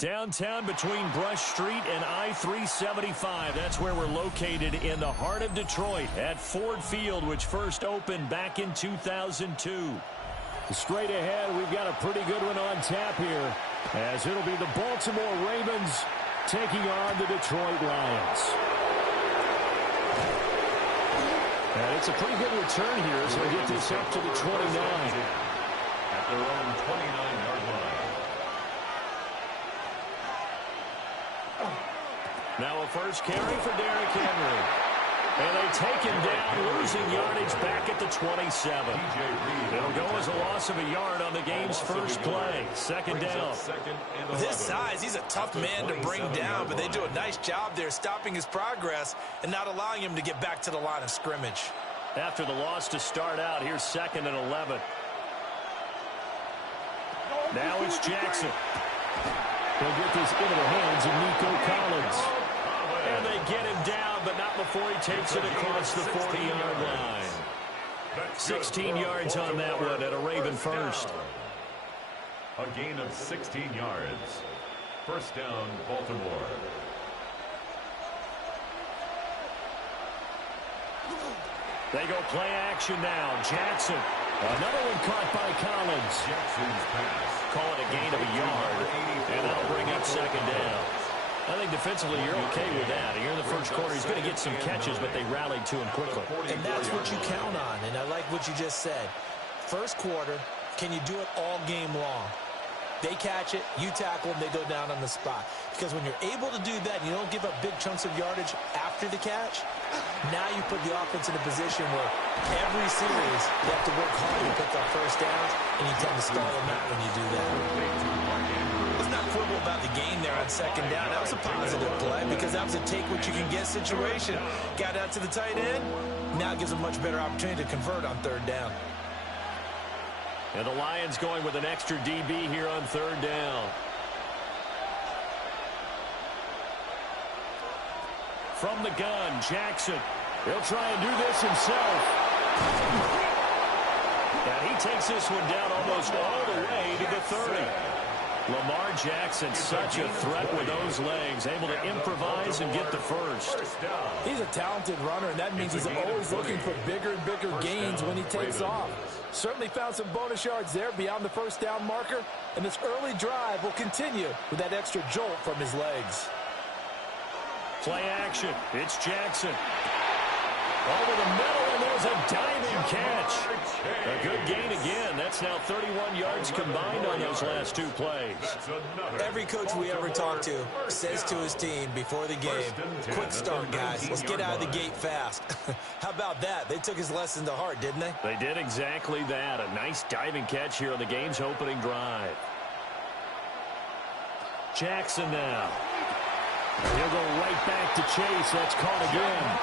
Downtown between Brush Street and I-375. That's where we're located in the heart of Detroit at Ford Field, which first opened back in 2002. Straight ahead, we've got a pretty good one on tap here, as it'll be the Baltimore Ravens taking on the Detroit Lions. And it's a pretty good return here as we get this up to the 29. At their own 29-yard line. Now a first carry for Derrick Henry. And they take him down, losing yardage back at the 27. It'll go as a loss of a yard on the game's first play. Second down. With his size, he's a tough man to bring down, but they do a nice job there stopping his progress and not allowing him to get back to the line of scrimmage. After the loss to start out, here's 2nd and 11. Now it's Jackson. He'll get this into the hands of Nico Collins. And they get him down, but not before he takes it across the 40-yard line. 16 yards on that one at a Raven first. A gain of 16 yards. First down, Baltimore. They go play action now. Jackson. Another one caught by Collins. Jackson's pass. Call it a gain of a yard, and that'll bring up 2nd down. I think defensively you're okay with that. Here in the first quarter, he's going to get some catches, but they rallied to him quickly. And that's what you count on, and I like what you just said. First quarter, can you do it all game long? They catch it, you tackle them, they go down on the spot. Because when you're able to do that, you don't give up big chunks of yardage after the catch, now you put the offense in a position where every series you have to work hard to pick up first downs, and you tend to stall them out when you do that. Let's not quibble about the gain there on 2nd down. That was a positive play because that was a take-what-you-can-get situation. Got out to the tight end. Now gives a much better opportunity to convert on 3rd down. And the Lions going with an extra DB here on 3rd down. From the gun, Jackson. He'll try and do this himself. And he takes this one down almost all the way to the 30. Lamar Jackson, such a threat with those legs, able to improvise and get the first. He's a talented runner, and that means he's always looking for bigger and bigger gains when he takes off. Certainly found some bonus yards there beyond the first down marker, and this early drive will continue with that extra jolt from his legs. Play action. It's Jackson. Over the middle, and there's a diving catch. A good gain again. That's now 31 yards combined on those last 2 plays. Every coach we ever talk to says to his team before the game, quick start, guys. Let's get out of the gate fast. How about that? They took his lesson to heart, didn't they? They did exactly that. A nice diving catch here on the game's opening drive. Jackson now. He'll go right back to Chase. That's caught again.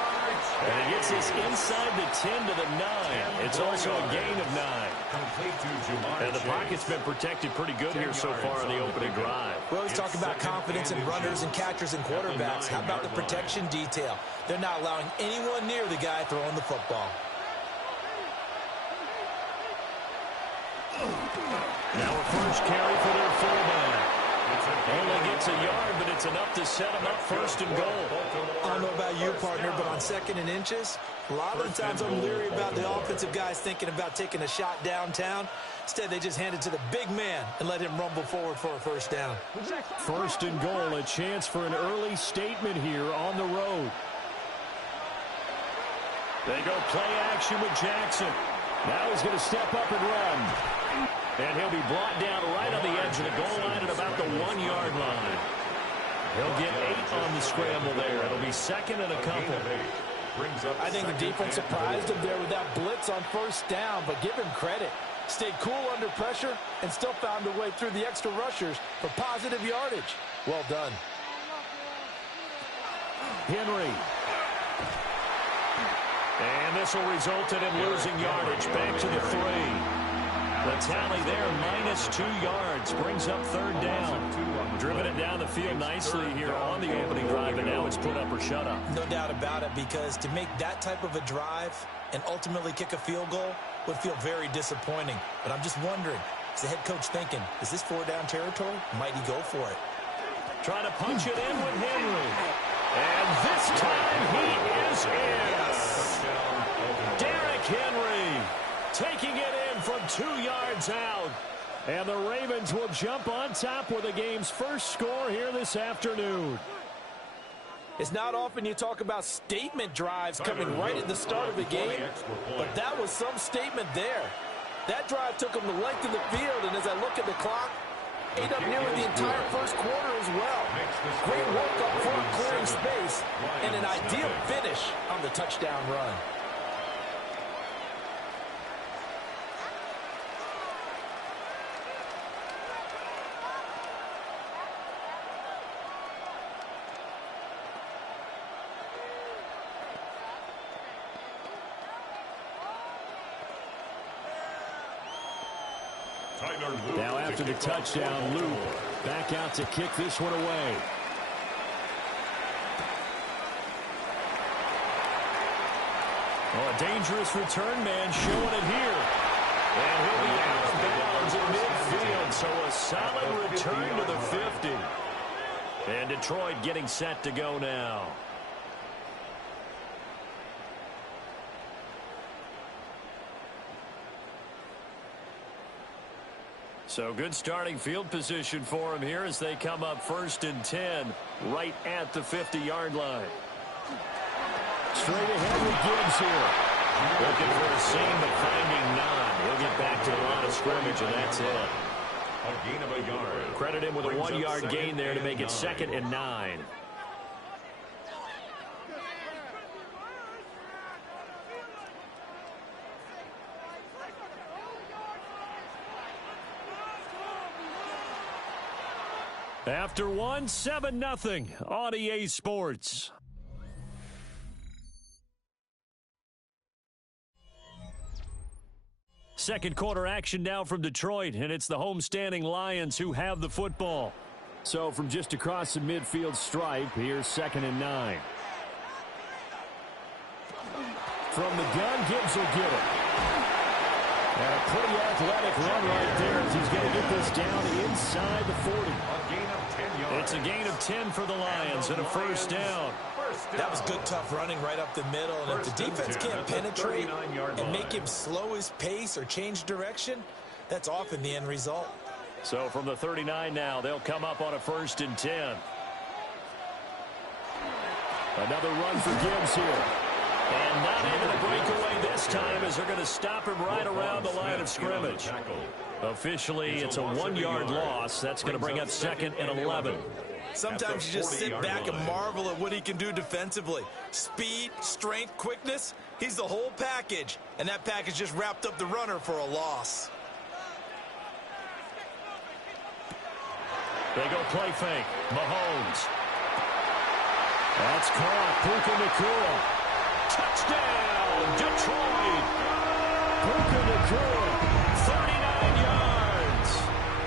And he gets this inside the 10 to the 9. It's also a gain of 9. And the pocket's been protected pretty good here so far in the opening drive. We always talk about confidence in runners and catchers and quarterbacks. How about the protection detail? They're not allowing anyone near the guy throwing the football. Now a first carry for their fullback. Only gets a yard, but it's enough to set him up 1st and goal. I don't know about you, partner, but on 2nd and inches, a lot of the times I'm leery about the offensive guys thinking about taking a shot downtown. Instead, they just hand it to the big man and let him rumble forward for a first down. 1st and goal, a chance for an early statement here on the road. They go play action with Jackson. Now he's going to step up and run. And he'll be brought down right on the edge of the goal line at about the 1-yard line. He'll get 8 on the scramble there. It'll be 2nd and a couple. I think the defense surprised him there with that blitz on 1st down, but give him credit. Stayed cool under pressure and still found a way through the extra rushers for positive yardage. Well done. Henry. And this will result in him losing yardage back to the 3. The tally there, -2 yards, brings up 3rd down. Driven it down the field nicely here on the opening drive, and now it's put up or shut up. No doubt about it, because to make that type of a drive and ultimately kick a field goal would feel very disappointing. But I'm just wondering, is the head coach thinking, is this 4-down territory? Might he go for it? Trying to punch it in with Henry. And this time he is in. Derrick Henry taking it in from 2 yards out. And the Ravens will jump on top with the game's first score here this afternoon. It's not often you talk about statement drives coming right at the start of the game, but that was some statement there. That drive took them the length of the field, and as I look at the clock, ate up nearly the entire first quarter as well. Great work up front, clearing space, and an ideal finish on the touchdown run. Now after the touchdown, Luke back out to kick this one away. Oh, a dangerous return man showing it here. And he'll be out of bounds at midfield, so a solid return to the 50. And Detroit getting set to go now. So good starting field position for him here as they come up 1st and 10 right at the 50-yard line. Straight ahead with Gibbs here. Looking for a seam, but finding none. He'll get back to the line of scrimmage, and that's it. A gain of a yard. Credit him with a 1-yard gain there to make it 2nd and 9. After one, 7-0 on EA Sports. Second quarter action now from Detroit, and it's the homestanding Lions who have the football. So from just across the midfield stripe, here's 2nd and 9. From the gun, Gibbs will get it. And a pretty athletic run right there as he's going to get this down inside the 40. A gain of 10 yards. It's a gain of 10 for the Lions and a first down. That was good, tough running right up the middle. And if the defense can't penetrate and make him slow his pace or change direction, that's often the end result. So from the 39 now, they'll come up on a 1st and 10. Another run for Gibbs here. And not able to break away this time as they're going to stop him right around the line of scrimmage. Officially, it's a 1-yard loss. That's going to bring up 2nd and 11. Sometimes you just sit back and marvel at what he can do defensively. Speed, strength, quickness, he's the whole package. And that package just wrapped up the runner for a loss. They go play fake. Mahomes. That's caught. Puka Nacua. Touchdown, Detroit. Puka Nacua, 39 yards.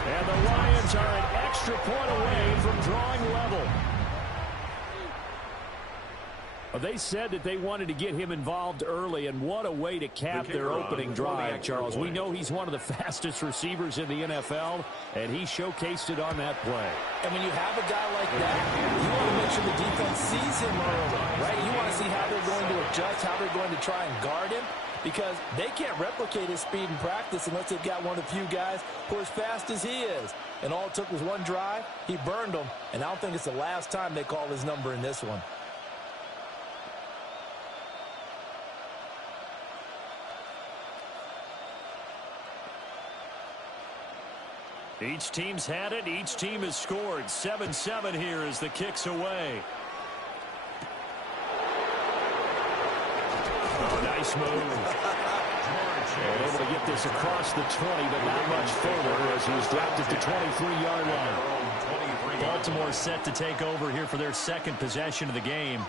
And the Lions are an extra point away from drawing level. Well, they said that they wanted to get him involved early, and what a way to cap their opening drive, Charles. We know he's one of the fastest receivers in the NFL, and he showcased it on that play. And when you have a guy like that, you want to make sure the defense sees him early, right? You want to see how they're going to adjust, how they're going to try and guard him, because they can't replicate his speed in practice unless they've got one of the few guys who are as fast as he is. And all it took was one drive. He burned them, and I don't think it's the last time they call his number in this one. Each team's had it. Each team has scored. 7-7 here as the kick's away. Oh, nice move. And able to get this across the 20, but not much further as he's dropped at the 23-yard line. Baltimore set to take over here for their second possession of the game.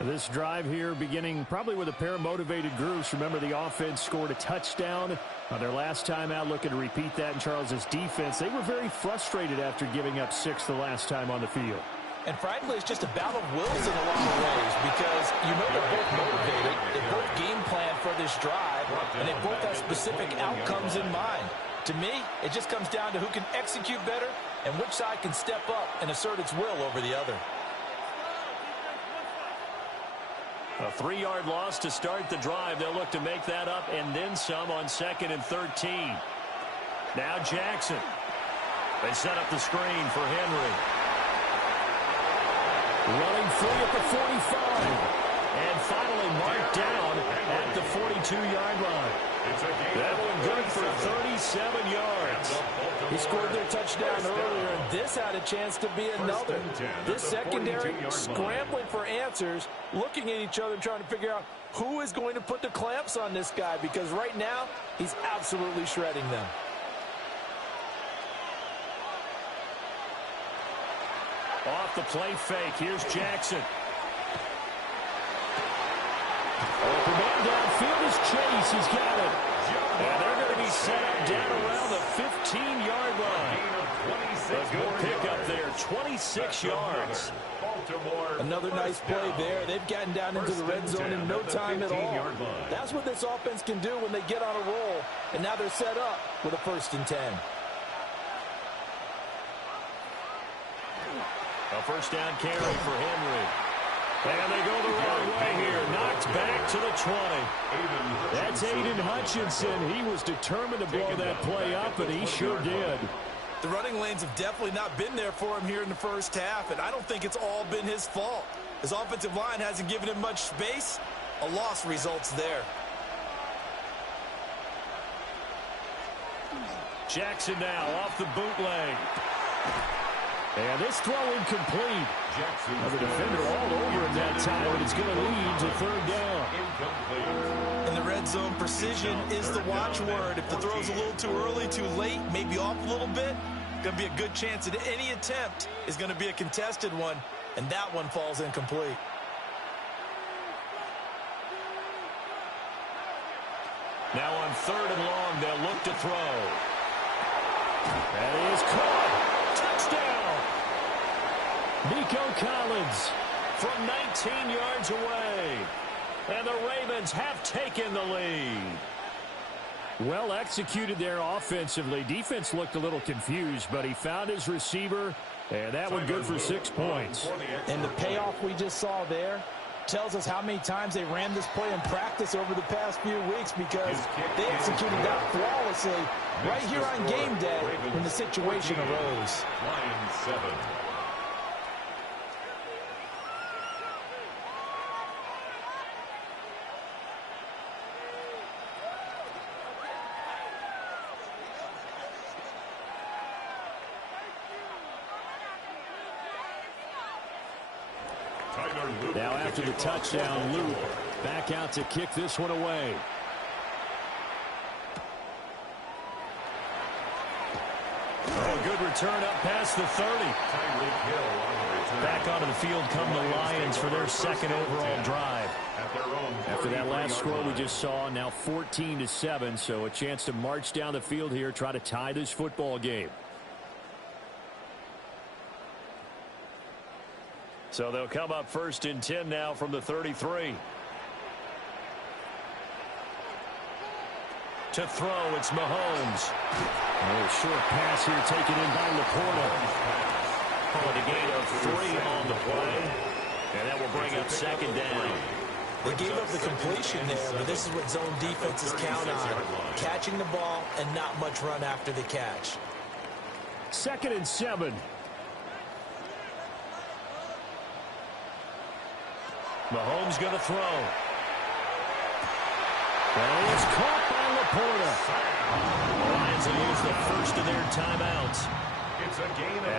This drive here beginning probably with a pair of motivated groups. Remember, the offense scored a touchdown on their last time out, looking to repeat that in Charles's defense. They were very frustrated after giving up 6 the last time on the field. And frankly, it's just a battle of wills in a lot of ways because you know they're both motivated, they both game plan for this drive, and they both have specific outcomes in mind. To me, it just comes down to who can execute better and which side can step up and assert its will over the other. A 3-yard loss to start the drive. They'll look to make that up and then some on 2nd and 13. Now Jackson. They set up the screen for Henry. Running free at the 45. And finally marked down at the 42-yard line. That one good for 37 yards. He scored their touchdown earlier, and this had a chance to be another. This secondary scrambling for answers, looking at each other, trying to figure out who is going to put the clamps on this guy, because right now he's absolutely shredding them. Off the play fake. Here's Jackson. Open man downfield is Chase. He's got it. And they're going to be set up down around the 15-yard line. A good pickup there. 26 yards. Another nice play there. They've gotten down into the red zone in no time at all. That's what this offense can do when they get on a roll. And now they're set up with a 1st and 10. A 1st down carry for Henry. And they go the wrong way here. Knocked back to the 20. That's Aiden Hutchinson. He was determined to blow that play up, and he sure did. The running lanes have definitely not been there for him here in the first half, and I don't think it's all been his fault. His offensive line hasn't given him much space. A loss results there. Jackson now off the bootleg. And this throw incomplete. The defender all over him that time, and it's going to lead to 3rd down. In the red zone, precision is the watchword. If the throw's a little too early, too late, maybe off a little bit, going to be a good chance that any attempt is going to be a contested one, and that one falls incomplete. Now on 3rd and long, they'll look to throw. That is caught. Touchdown. Nico Collins from 19 yards away. And the Ravens have taken the lead. Well executed there offensively. Defense looked a little confused, but he found his receiver, and that one good for 6 points. And the payoff we just saw there tells us how many times they ran this play in practice over the past few weeks, because they executed that flawlessly right here on game day when the situation arose. Lions 7. Now after the touchdown, Luke back out to kick this one away. Oh, good return up past the 30. Back onto the field come the Lions for their 2nd overall drive. After that last score we just saw, now 14-7, so a chance to march down the field here, try to tie this football game. So they'll come up 1st and 10 now from the 33. To throw, it's Mahomes. A short pass here taken in by Laporta. A gain of 3 on the play. And that will bring up 2nd down. They gave up the completion there, but this is what zone defenses count on. Catching the ball and not much run after the catch. 2nd and 7. Mahomes going to throw. And he's caught by Laporta. The Lions will use the first of their timeouts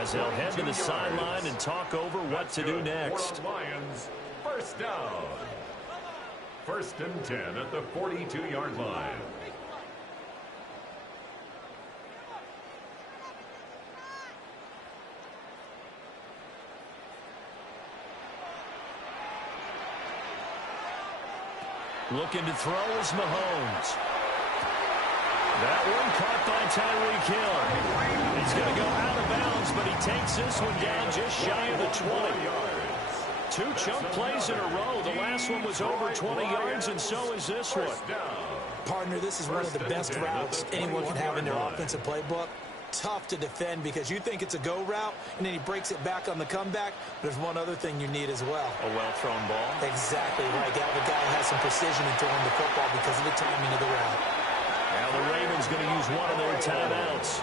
as they'll head to the sideline and talk over what to do next. Lions, 1st down. 1st and 10 at the 42-yard line. Looking to throw is Mahomes. That one caught by Tyreek Hill. He's going to go out of bounds, but he takes this one down just shy of the 20. 2 chunk plays in a row. The last one was over 20 yards, and so is this one. Partner, this is one of the best routes anyone can have in their offensive playbook. tough to defend because you think it's a go route, and then he breaks it back on the comeback. There's one other thing you need as well. A well-thrown ball. Exactly right. Got the guy who has some precision in throwing the football because of the timing of the route. Now the Ravens going to use one of their timeouts.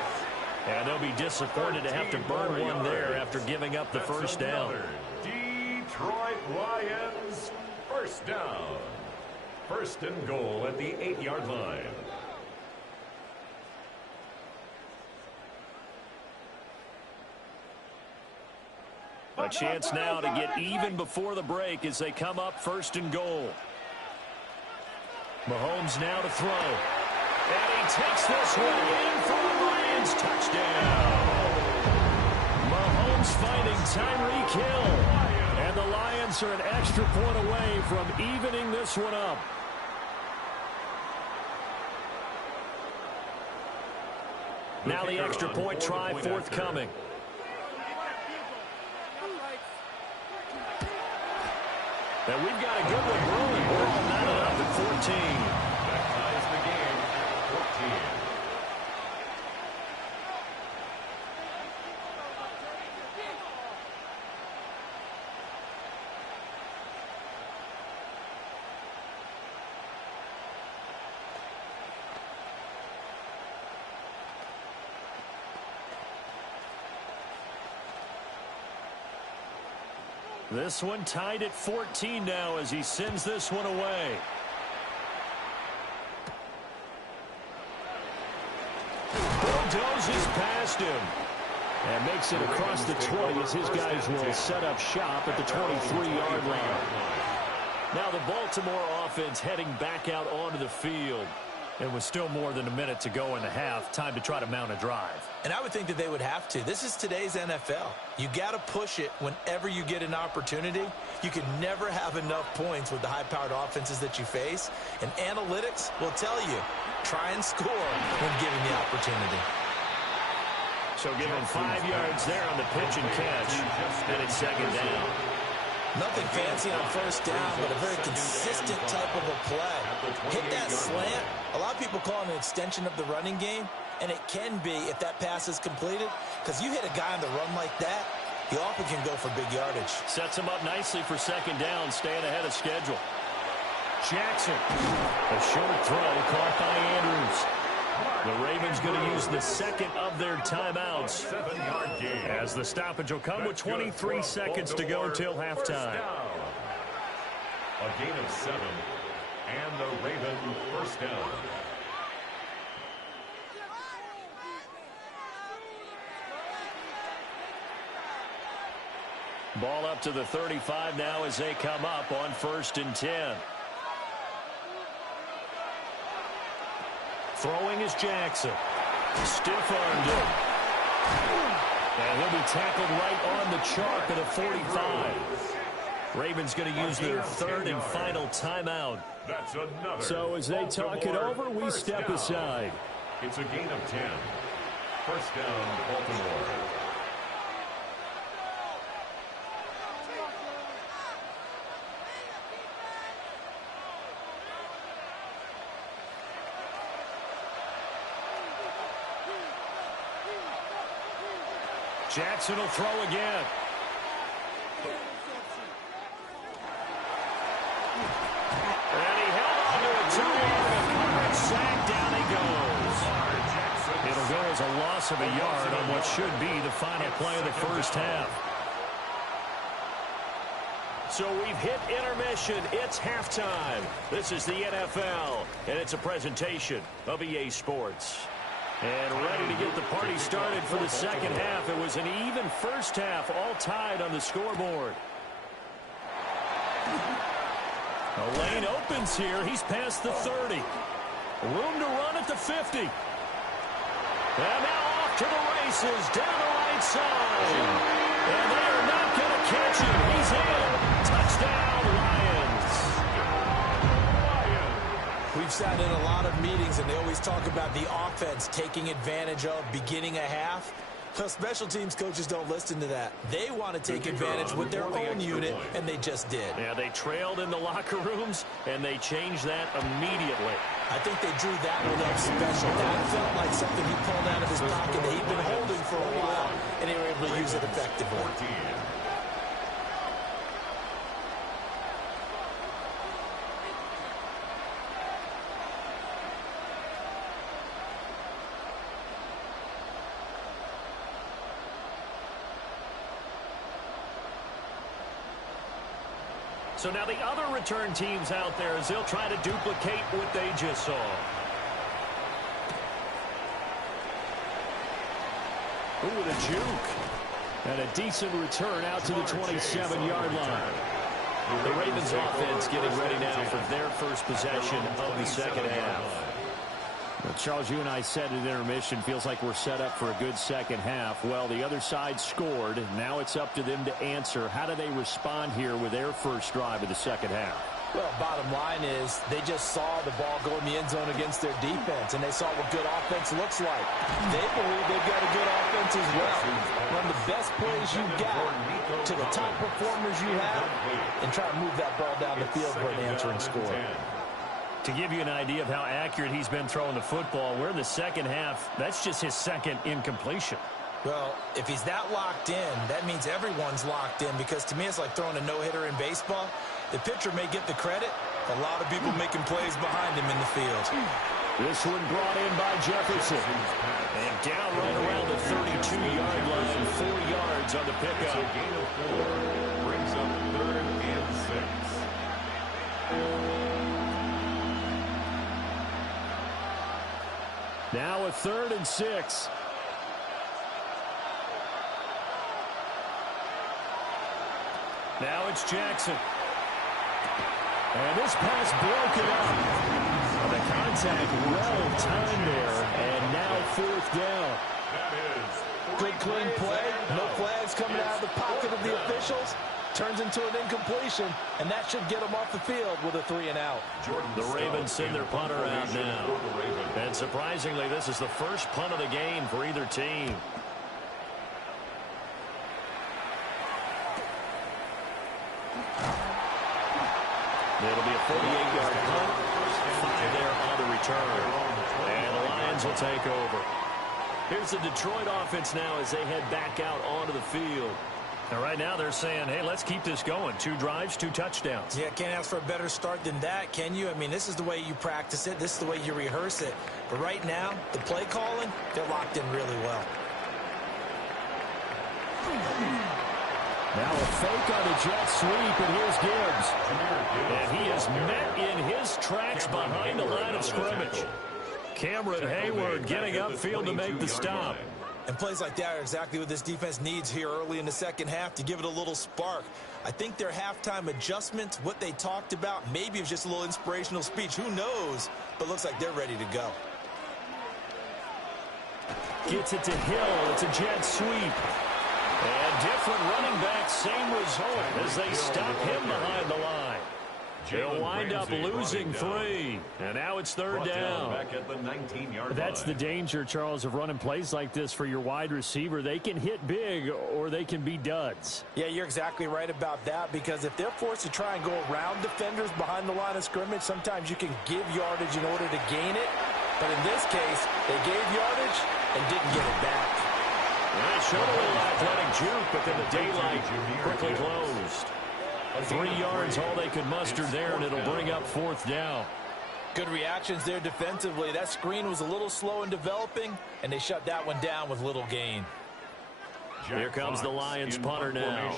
And they'll be disappointed to have to burn one there after giving up the first down. Detroit Lions first down. First and goal at the 8-yard line. A chance now to get even before the break as they come up first and goal. Mahomes now to throw. And he takes this one in for the Lions touchdown. Mahomes finding Tyreek Hill. And the Lions are an extra point away from evening this one up. Now the extra point try forthcoming. And we've got a good one brewing. We're all mounted up at 14. That ties the game at 14. This one tied at 14 now as he sends this one away. Bulldozes past him. And makes it across the 20 as his guys will set up shop at the 23-yard line. Now the Baltimore offense heading back out onto the field. And with still more than a minute to go in the half, time to try to mount a drive. And I would think that they would have to. This is today's NFL. You got to push it whenever you get an opportunity. You can never have enough points with the high-powered offenses that you face. And analytics will tell you, try and score when given the opportunity. So give him 5 yards there on the pitch and catch. And it's second down. Nothing fancy on first down, but a very consistent type of a play. Hit that slant. A lot of people call it an extension of the running game, and it can be if that pass is completed, because you hit a guy on the run like that, he often can go for big yardage. Sets him up nicely for second down, staying ahead of schedule. Jackson. A short throw caught by Andrews. The Ravens going to use the second of their timeouts as the stoppage will come with 23 seconds to go till halftime. A gain of 7, and the Raven first down. Ball up to the 35 now as they come up on 1st and 10. Throwing is Jackson. Stiff-armed him. And he'll be tackled right on the chalk at a 45. Ravens going to use their third and final timeout. That's another. So as they talk it over, we step aside. It's a gain of 10. First down, Baltimore. Jackson will throw again. And he held on to it too long. A coverage sack. Down he goes. It'll go as a loss of a yard on what should be the final play of the first half. So we've hit intermission. It's halftime. This is the NFL, and it's a presentation of EA Sports. And ready to get the party started for the second half. It was an even first half, all tied on the scoreboard. A lane opens here. He's past the 30. Room to run at the 50. And now off to the races, down the right side. And they are not going to catch him. He's in. Touchdown, Lions. We've sat in a lot of meetings, and they always talk about the offense taking advantage of beginning a half. Well, special teams coaches don't listen to that. They want to take advantage with their own unit, and they just did. Yeah, they trailed in the locker rooms, and they changed that immediately. I think they drew that one up special. That felt like something he pulled out of his pocket that he'd been holding for a while, and they were able to use it effectively. So now the other return teams out there as they'll try to duplicate what they just saw. Ooh, with a juke. And a decent return out to the 27-yard line. The Ravens offense getting ready now for their first possession of the second half. Well, Charles, you and I said at intermission, feels like we're set up for a good second half. Well, the other side scored. Now it's up to them to answer. How do they respond here with their first drive of the second half? Well, bottom line is they just saw the ball go in the end zone against their defense, and they saw what good offense looks like. They believe they've got a good offense as well. Run the best plays you've got to the top performers you have and try to move that ball down the field for an answering score. To give you an idea of how accurate he's been throwing the football, we're in the second half. That's just his second incompletion. Well, if he's that locked in, that means everyone's locked in, because to me it's like throwing a no-hitter in baseball. The pitcher may get the credit. A lot of people making plays behind him in the field. This one brought in by Jefferson. And down right around the 32-yard line, 4 yards on the pickup. A gain of 4 brings up 3rd and 6. Now a 3rd and 6. Now it's Jackson. And this pass broken up. The contact well timed there. And now 4th down. Good clean play. No flags coming out of the pocket of the officials. Turns into an incompletion, and that should get them off the field with a 3 and out. The Ravens send their punter out now. And surprisingly, this is the first punt of the game for either team. It'll be a 48-yard punt. 5 there on the return. And the Lions will take over. Here's the Detroit offense now as they head back out onto the field. Now, right now they're saying, hey, let's keep this going. 2 drives, 2 touchdowns. Yeah, can't ask for a better start than that, can you? I mean, this is the way you practice it. This is the way you rehearse it. But right now, the play calling, they're locked in really well. Now a fake on a jet sweep, and here's Gibbs. And he is met in his tracks behind the line of scrimmage. Cameron Hayward getting upfield to make the stop. And plays like that are exactly what this defense needs here early in the second half to give it a little spark. I think their halftime adjustments, what they talked about, maybe it was just a little inspirational speech. Who knows? But looks like they're ready to go. Gets it to Hill. It's a jet sweep. And different running back, same result as they stop him behind the line. They'll wind up losing 3. And now it's 3rd down. Back at the 19-yard That's the danger, Charles, of running plays like this for your wide receiver. They can hit big or they can be duds. Yeah, you're exactly right about that, because if they're forced to try and go around defenders behind the line of scrimmage, sometimes you can give yardage in order to gain it. But in this case, they gave yardage and didn't get it back. Well, it showed a little athletic juke, but then the daylight quickly closed. 3 yards, all they could muster there, and it'll bring up 4th down. Good reactions there defensively. That screen was a little slow in developing, and they shut that one down with little gain. Here comes the Lions punter now,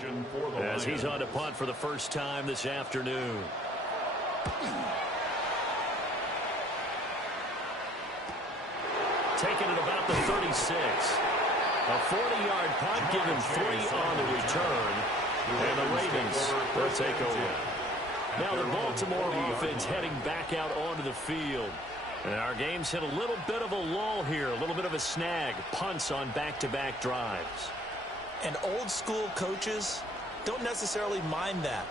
as he's on to punt for the first time this afternoon. Taking it about the 36. A 40-yard punt, given 3 on the return. And the Ravens will take over. Now the Baltimore offense heading back out onto the field. And our game's hit a little bit of a lull here, a little bit of a snag. Punts on back-to-back drives. And old-school coaches don't necessarily mind that.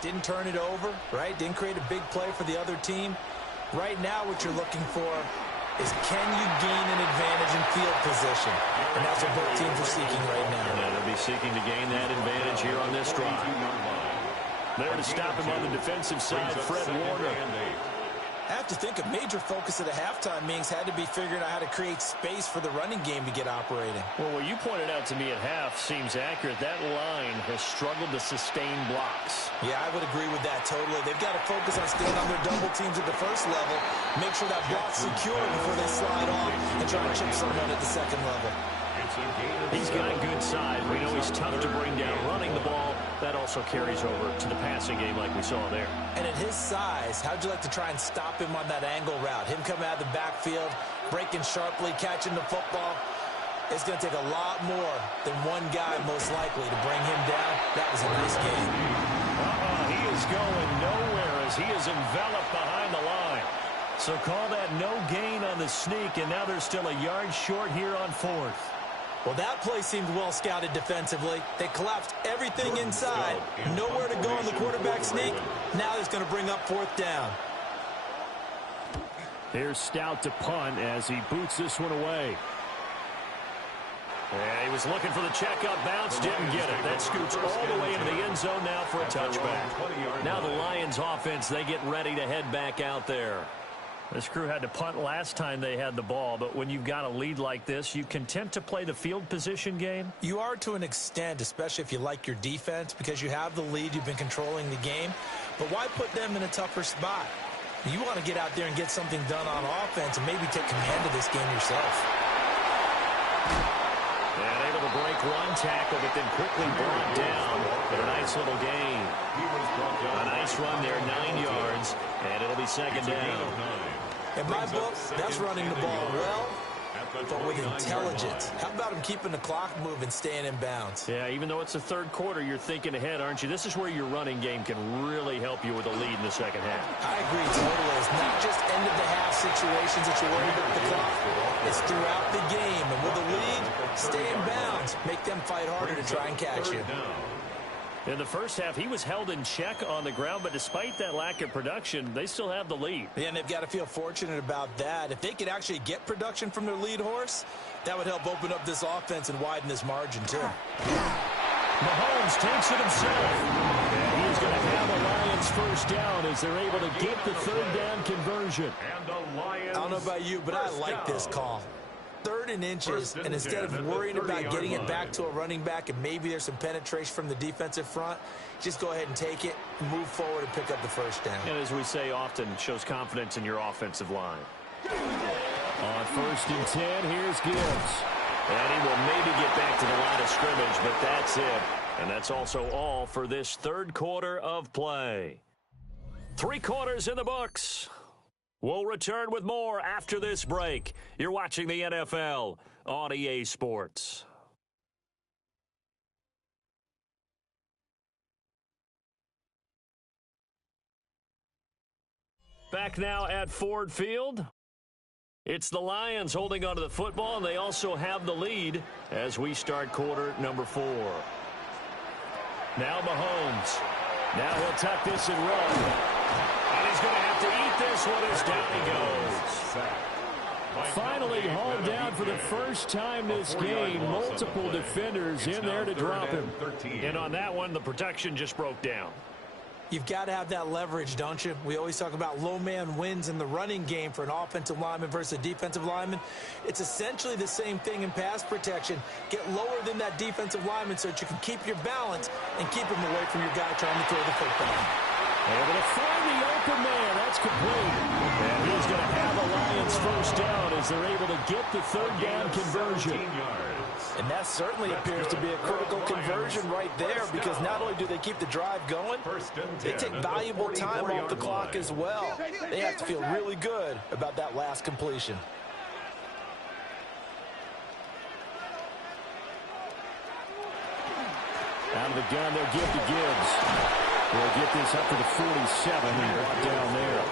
Didn't turn it over, right? Didn't create a big play for the other team. Right now what you're looking for is can you gain an advantage in field position? And that's what both teams are seeking right now. Yeah, they'll be seeking to gain that advantage here on this drive. There to stop him on the defensive side, Fred Warner. I have to think a major focus of the halftime meetings had to be figuring out how to create space for the running game to get operating. Well, what you pointed out to me at half seems accurate. That line has struggled to sustain blocks. Yeah, I would agree with that totally. They've got to focus on staying on their double teams at the first level, make sure that block's secure before they slide off and try to chip someone at the second level. He's got a good side. We know he's tough to bring down running the ball. That also carries over to the passing game like we saw there. And at his size, how'd you like to try and stop him on that angle route? Him coming out of the backfield, breaking sharply, catching the football. It's going to take a lot more than one guy most likely to bring him down. That was a nice game. He is going nowhere as he is enveloped behind the line. So call that no gain on the sneak, and now they're still a yard short here on fourth. Well, that play seemed well scouted defensively. They collapsed everything inside. Nowhere to go on the quarterback sneak. Now it's going to bring up fourth down. Here's Stout to punt as he boots this one away. Yeah, he was looking for the checkup bounce, didn't get it. That scoots all the way into the end zone now for a touchback. Now the Lions offense, they get ready to head back out there. This crew had to punt last time they had the ball, but when you've got a lead like this, you content to play the field position game? You are to an extent, especially if you like your defense, because you have the lead, you've been controlling the game. But why put them in a tougher spot? You want to get out there and get something done on offense and maybe take command of this game yourself. And able to break one tackle, but then quickly brought down. But a nice little gain. A nice run there, 9 yards, and it'll be second down. In my book, that's running the ball well, but with intelligence. How about him keeping the clock moving, staying in bounds? Yeah, even though it's the third quarter, you're thinking ahead, aren't you? This is where your running game can really help you with a lead in the second half. I agree totally. It's not just end-of-the-half situations that you're worried about the clock. It's throughout the game. And with a lead, stay in bounds. Make them fight harder to try and catch you. In the first half, he was held in check on the ground, but despite that lack of production, they still have the lead. Yeah, and they've got to feel fortunate about that. If they could actually get production from their lead horse, that would help open up this offense and widen this margin, too. Mahomes takes it himself. And he's going to have a Lions first down as they're able to get the third down conversion. I don't know about you, but I like this call. 3rd and inches, and instead of worrying about getting it back to a running back and maybe there's some penetration from the defensive front, just go ahead and take it, move forward, and pick up the first down. And as we say often, shows confidence in your offensive line. On 1st and 10, here's Gibbs. And he will maybe get back to the line of scrimmage, but that's it. And that's also all for this third quarter of play. 3 quarters in the books. We'll return with more after this break. You're watching the NFL on EA Sports. Back now at Ford Field. It's the Lions holding onto the football, and they also have the lead as we start quarter number 4. Now Mahomes. Now he'll tuck this and run. And he's going to have to eat this one as down he goes. Finally hauled down for the first time this game. Multiple defenders in there to drop him. And on that one, the protection just broke down. You've got to have that leverage, don't you? We always talk about low man wins in the running game for an offensive lineman versus a defensive lineman. It's essentially the same thing in pass protection. Get lower than that defensive lineman so that you can keep your balance and keep him away from your guy trying to throw the football. Able to find the open man. That's complete. And he's going to have a Lions first down as they're able to get the third down conversion. And that certainly appears to be a critical conversion right there, because not only do they keep the drive going, they take valuable time off the clock as well. They have to feel really good about that last completion. Out of the gun, they'll give to Gibbs. We'll get this up to the 47 and brought down there.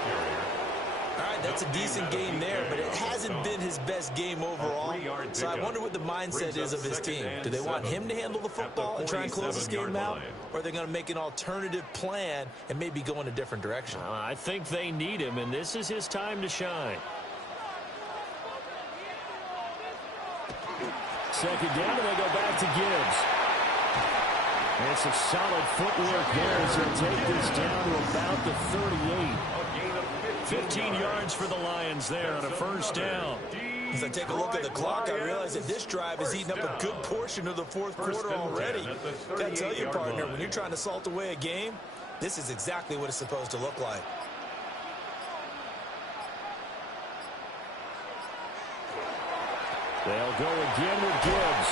All right, that's a decent game there, but it hasn't been his best game overall. So I wonder what the mindset is of his team. Do they want him to handle the football and try and close this game out? Or are they going to make an alternative plan and maybe go in a different direction? I think they need him, and this is his time to shine. Second down, and they go back to Gibbs. And some solid footwork there as they'll take this down to about the 38. 15 yards for the Lions there on a first down. As I take a look at the clock, I realize that this drive has eaten up a good portion of the fourth quarter already. Got to tell you, partner, when you're trying to salt away a game, this is exactly what it's supposed to look like. They'll go again with Gibbs.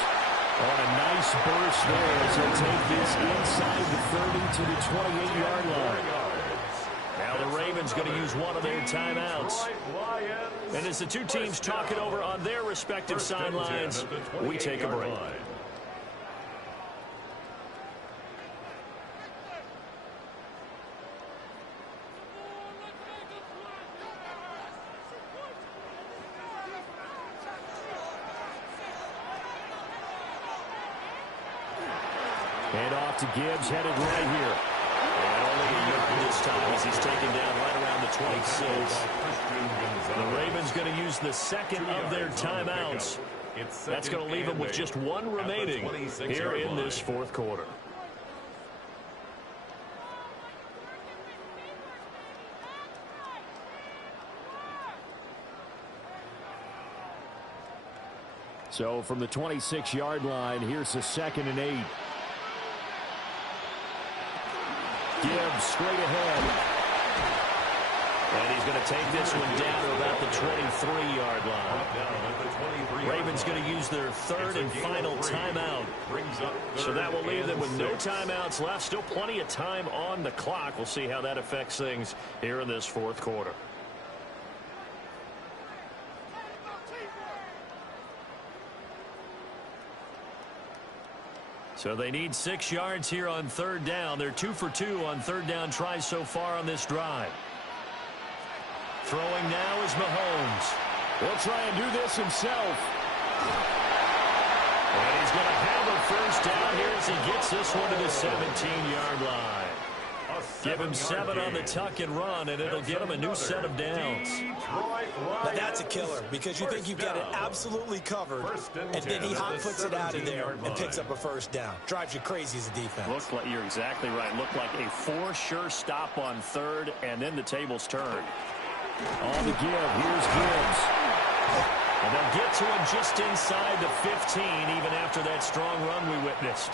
On a nice burst there as they'll take this inside the 30 to the 28-yard line. Now the Ravens going to use one of their timeouts. And as the two teams talk it over on their respective sidelines, we take a break. Hand off to Gibbs, headed right here. And only a yard this time as he's taken down right around the 26. The Ravens going to use the second of their timeouts. That's going to leave them with just one remaining here in this fourth quarter. So from the 26-yard line, here's the 2nd and 8. Gibbs straight ahead. And he's going to take this one down to about the 23-yard line. Ravens going to use their third and final timeout. So that will leave them with no timeouts left. Still plenty of time on the clock. We'll see how that affects things here in this fourth quarter. So they need 6 yards here on third down. They're 2 for 2 on third down tries so far on this drive. Throwing now is Mahomes. He'll try and do this himself. And he's going to have a first down here as he gets this one to the 17-yard line. Give him 7 on the tuck and run, and it'll get him a new set of downs. Now that's a killer because you think you've got it absolutely covered, and then he hot puts it out of there and picks up a first down. Drives you crazy as a defense. Looks like you're exactly right. Looked like a for-sure stop on third, and then the tables turned. On the give, here's Gibbs. And they'll get to him just inside the 15, even after that strong run we witnessed.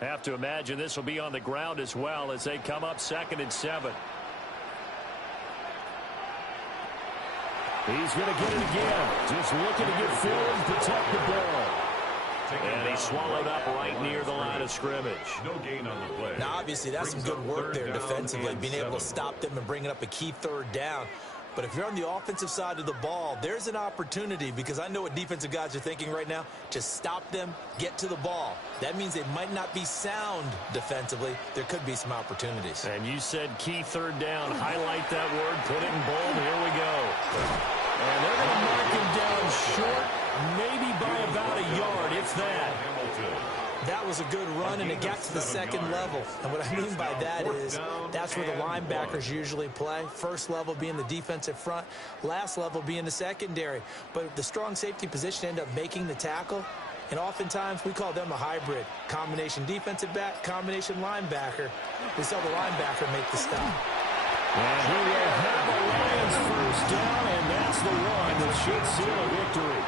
Have to imagine this will be on the ground as well as they come up 2nd and 7. He's going to get it again. Just looking to get forward and protect the ball. And he's swallowed up right near the line of scrimmage. No gain on the play. Now, obviously, that's some good work there defensively, being able to stop them and bringing up a key third down. But if you're on the offensive side of the ball, there's an opportunity because I know what defensive guys are thinking right now. Just stop them, get to the ball. That means they might not be sound defensively. There could be some opportunities. And you said key third down. Highlight that word. Put it in bold. Here we go. And they're going to mark him down short, maybe by about a yard, if that. That was a good run, and it got to the second level. And what I mean by that is that's where the linebackers usually play. First level being the defensive front, last level being the secondary. But the strong safety position ended up making the tackle, and oftentimes we call them a hybrid. Combination defensive back, combination linebacker. We saw the linebacker make the stop. And he will have a Lions first down, and that's the one that should seal a victory.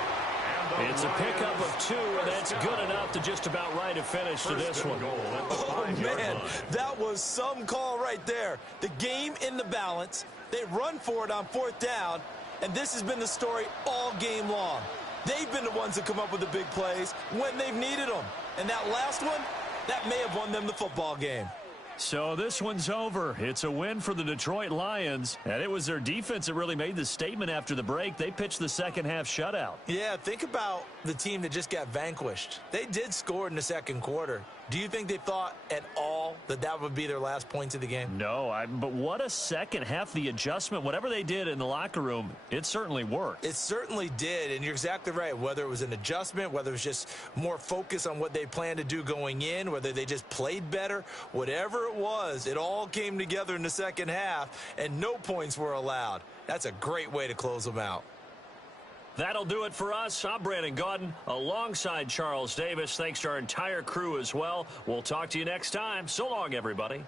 It's a pickup of 2, and that's good enough to just about write a finish to this one. Oh, man, that was some call right there. The game in the balance. They run for it on 4th down, and this has been the story all game long. They've been the ones that come up with the big plays when they've needed them. And that last one, that may have won them the football game. So this one's over. It's a win for the Detroit Lions, and it was their defense that really made the statement after the break. They pitched the second half shutout. Yeah, think about the team that just got vanquished. They did score in the second quarter, Do you think they thought at all that that would be their last points of the game? No, but what a second half. The adjustment, whatever they did in the locker room, it certainly worked. It certainly did, and you're exactly right. Whether it was an adjustment, whether it was just more focus on what they planned to do going in, whether they just played better, whatever it was, it all came together in the second half, and no points were allowed. That's a great way to close them out. That'll do it for us. I'm Brandon Gaudin alongside Charles Davis. Thanks to our entire crew as well. We'll talk to you next time. So long, everybody.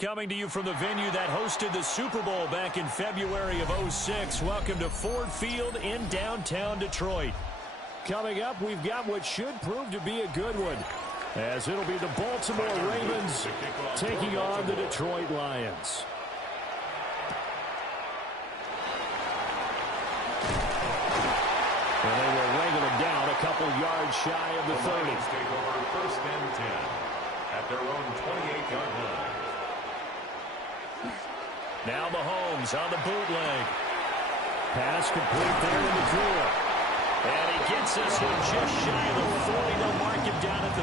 Coming to you from the venue that hosted the Super Bowl back in February of '06. Welcome to Ford Field in downtown Detroit. Coming up, we've got what should prove to be a good one, as it'll be the Baltimore Ravens taking on the Detroit Lions. And they will wrangle him down a couple yards shy of the 30. Lions take over 1st and 10 at their own 28-yard line. Now Mahomes on the bootleg. Pass complete there to Nakua. And he gets us here just shy of the 40. They'll mark him down at the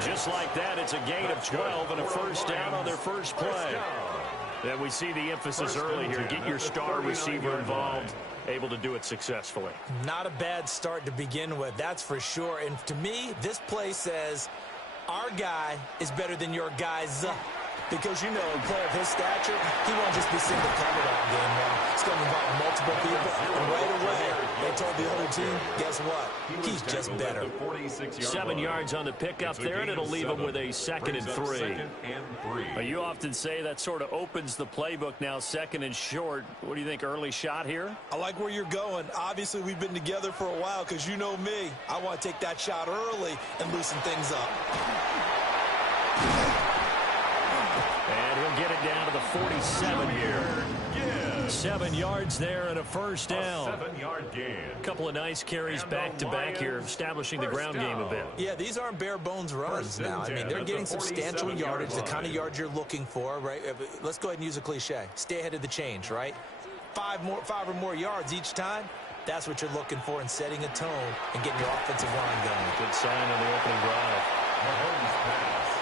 39. Just like that, it's a gain of 12 and a first down on their first play. And we see the emphasis early here. Get your star receiver involved, able to do it successfully. Not a bad start to begin with, that's for sure. And to me, this play says our guy is better than your guys. Because, you know, a player of his stature, he won't just be single covered all game long. It's going to involve multiple people. And right away, they told the other team, guess what? He's just better. 7 yards on the pickup there, and it'll leave him with a 2nd and 3. You often say that sort of opens the playbook now, 2nd and short. What do you think, early shot here? I like where you're going. Obviously, we've been together for a while because you know me. I want to take that shot early and loosen things up. And he'll get it down to the 47 here. 7 yards there and a first down. 7-yard gain. A couple of nice carries back-to-back here, establishing the ground game a bit. Yeah, these aren't bare-bones runs now. I mean, they're getting substantial yardage, the kind of yards you're looking for, right? Let's go ahead and use a cliche. Stay ahead of the change, right? 5 or more yards each time. That's what you're looking for in setting a tone and getting your offensive line going. Good sign on the opening drive.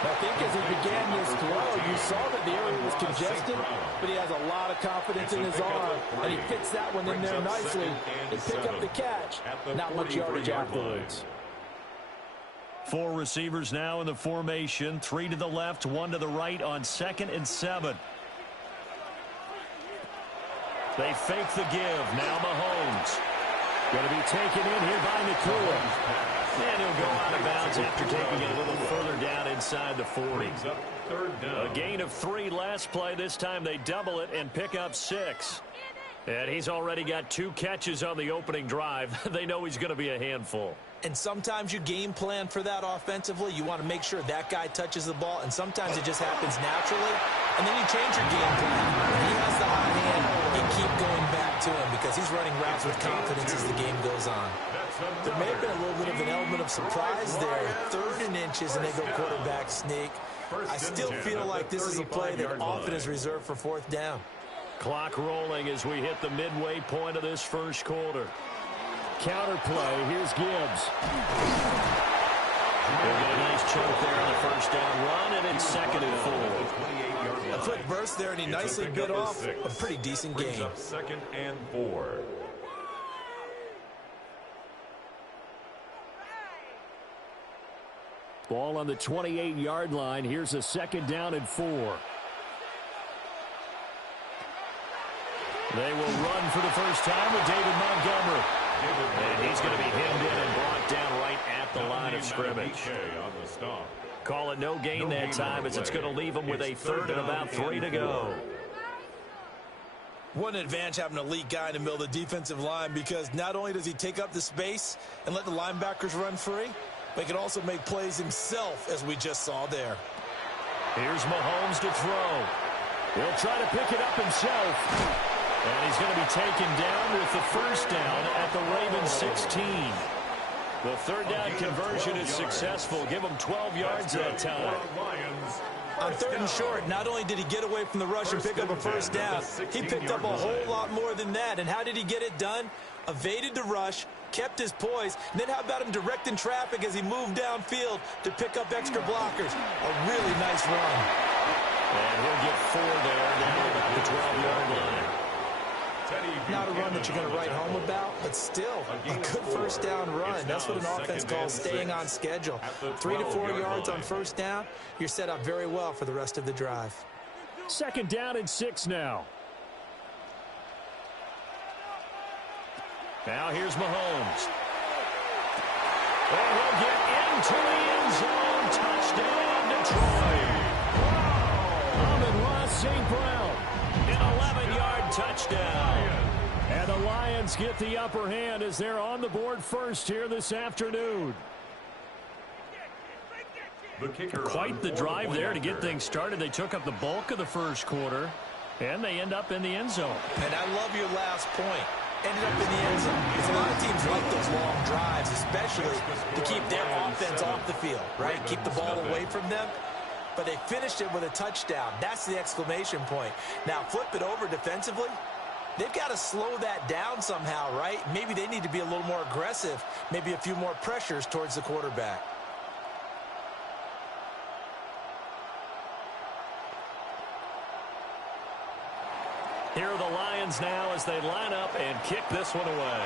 I think as he began this throw, you saw that the area was congested, but he has a lot of confidence in his arm, and he fits that one in there nicely. They pick up the catch, not much yardage afterwards. 4 receivers now in the formation, 3 to the left, 1 to the right on 2nd and 7. They fake the give. Now Mahomes. Going to be taken in here by Nakua. And he'll go out of bounds after taking it a little further down inside the 40. A gain of 3 last play. This time they double it and pick up 6. And he's already got 2 catches on the opening drive. They know he's going to be a handful. And sometimes you game plan for that offensively. You want to make sure that guy touches the ball, and sometimes it just happens naturally. And then you change your game plan. When he has the hot hand, you keep going back to him because he's running routes with confidence as the game goes on. There may have been a little bit of an element of surprise there. 3rd and inches, and they go quarterback sneak. I still feel like this is a play that often is reserved for 4th down. Clock rolling as we hit the midway point of this first quarter. Counter play. Here's Gibbs. They'll get a nice chunk there on the first down run, and it's 2nd and 4. A quick burst there, and he nicely bit off a pretty decent game. 2nd and 4. Ball on the 28-yard line. Here's a 2nd down and 4. They will run for the first time with David Montgomery. And he's going to be hemmed in and brought down right at the line of scrimmage. Call it no gain that time as it's going to leave him with a 3rd and about 3 to go. What an advantage having an elite guy in the middle of the defensive line, because not only does he take up the space and let the linebackers run free, but he can also make plays himself, as we just saw there. Here's Mahomes to throw. He'll try to pick it up himself. And he's going to be taken down with the first down at the Ravens 16. The 3rd down conversion is successful. Give him 12 yards that time. On 3rd and short, not only did he get away from the rush and pick up a first down, he picked up a whole lot more than that. And how did he get it done? Evaded the rush, kept his poise, and then how about him directing traffic as he moved downfield to pick up extra blockers? A really nice run. And he'll get 4 there down about the 12-yard line. Not a run that you're going to write home about, but still a good first down run. That's what an offense calls staying on schedule. 3 to 4 yards on first down, you're set up very well for the rest of the drive. 2nd down and 6 now. Now here's Mahomes. And he'll get into the end zone. Touchdown, Detroit. St. Brown. An 11-yard touchdown. And the Lions get the upper hand as they're on the board first here this afternoon. Quite the drive there to get things started. They took up the bulk of the first quarter, and they end up in the end zone. And I love your last point. Ended up in the end zone. Because a lot of teams like those long drives, especially to keep their offense off the field, right? Keep the ball away from them. But they finished it with a touchdown. That's the exclamation point. Now, flip it over defensively. They've got to slow that down somehow, right? Maybe they need to be a little more aggressive. Maybe a few more pressures towards the quarterback. Here are the Lions now as they line up and kick this one away.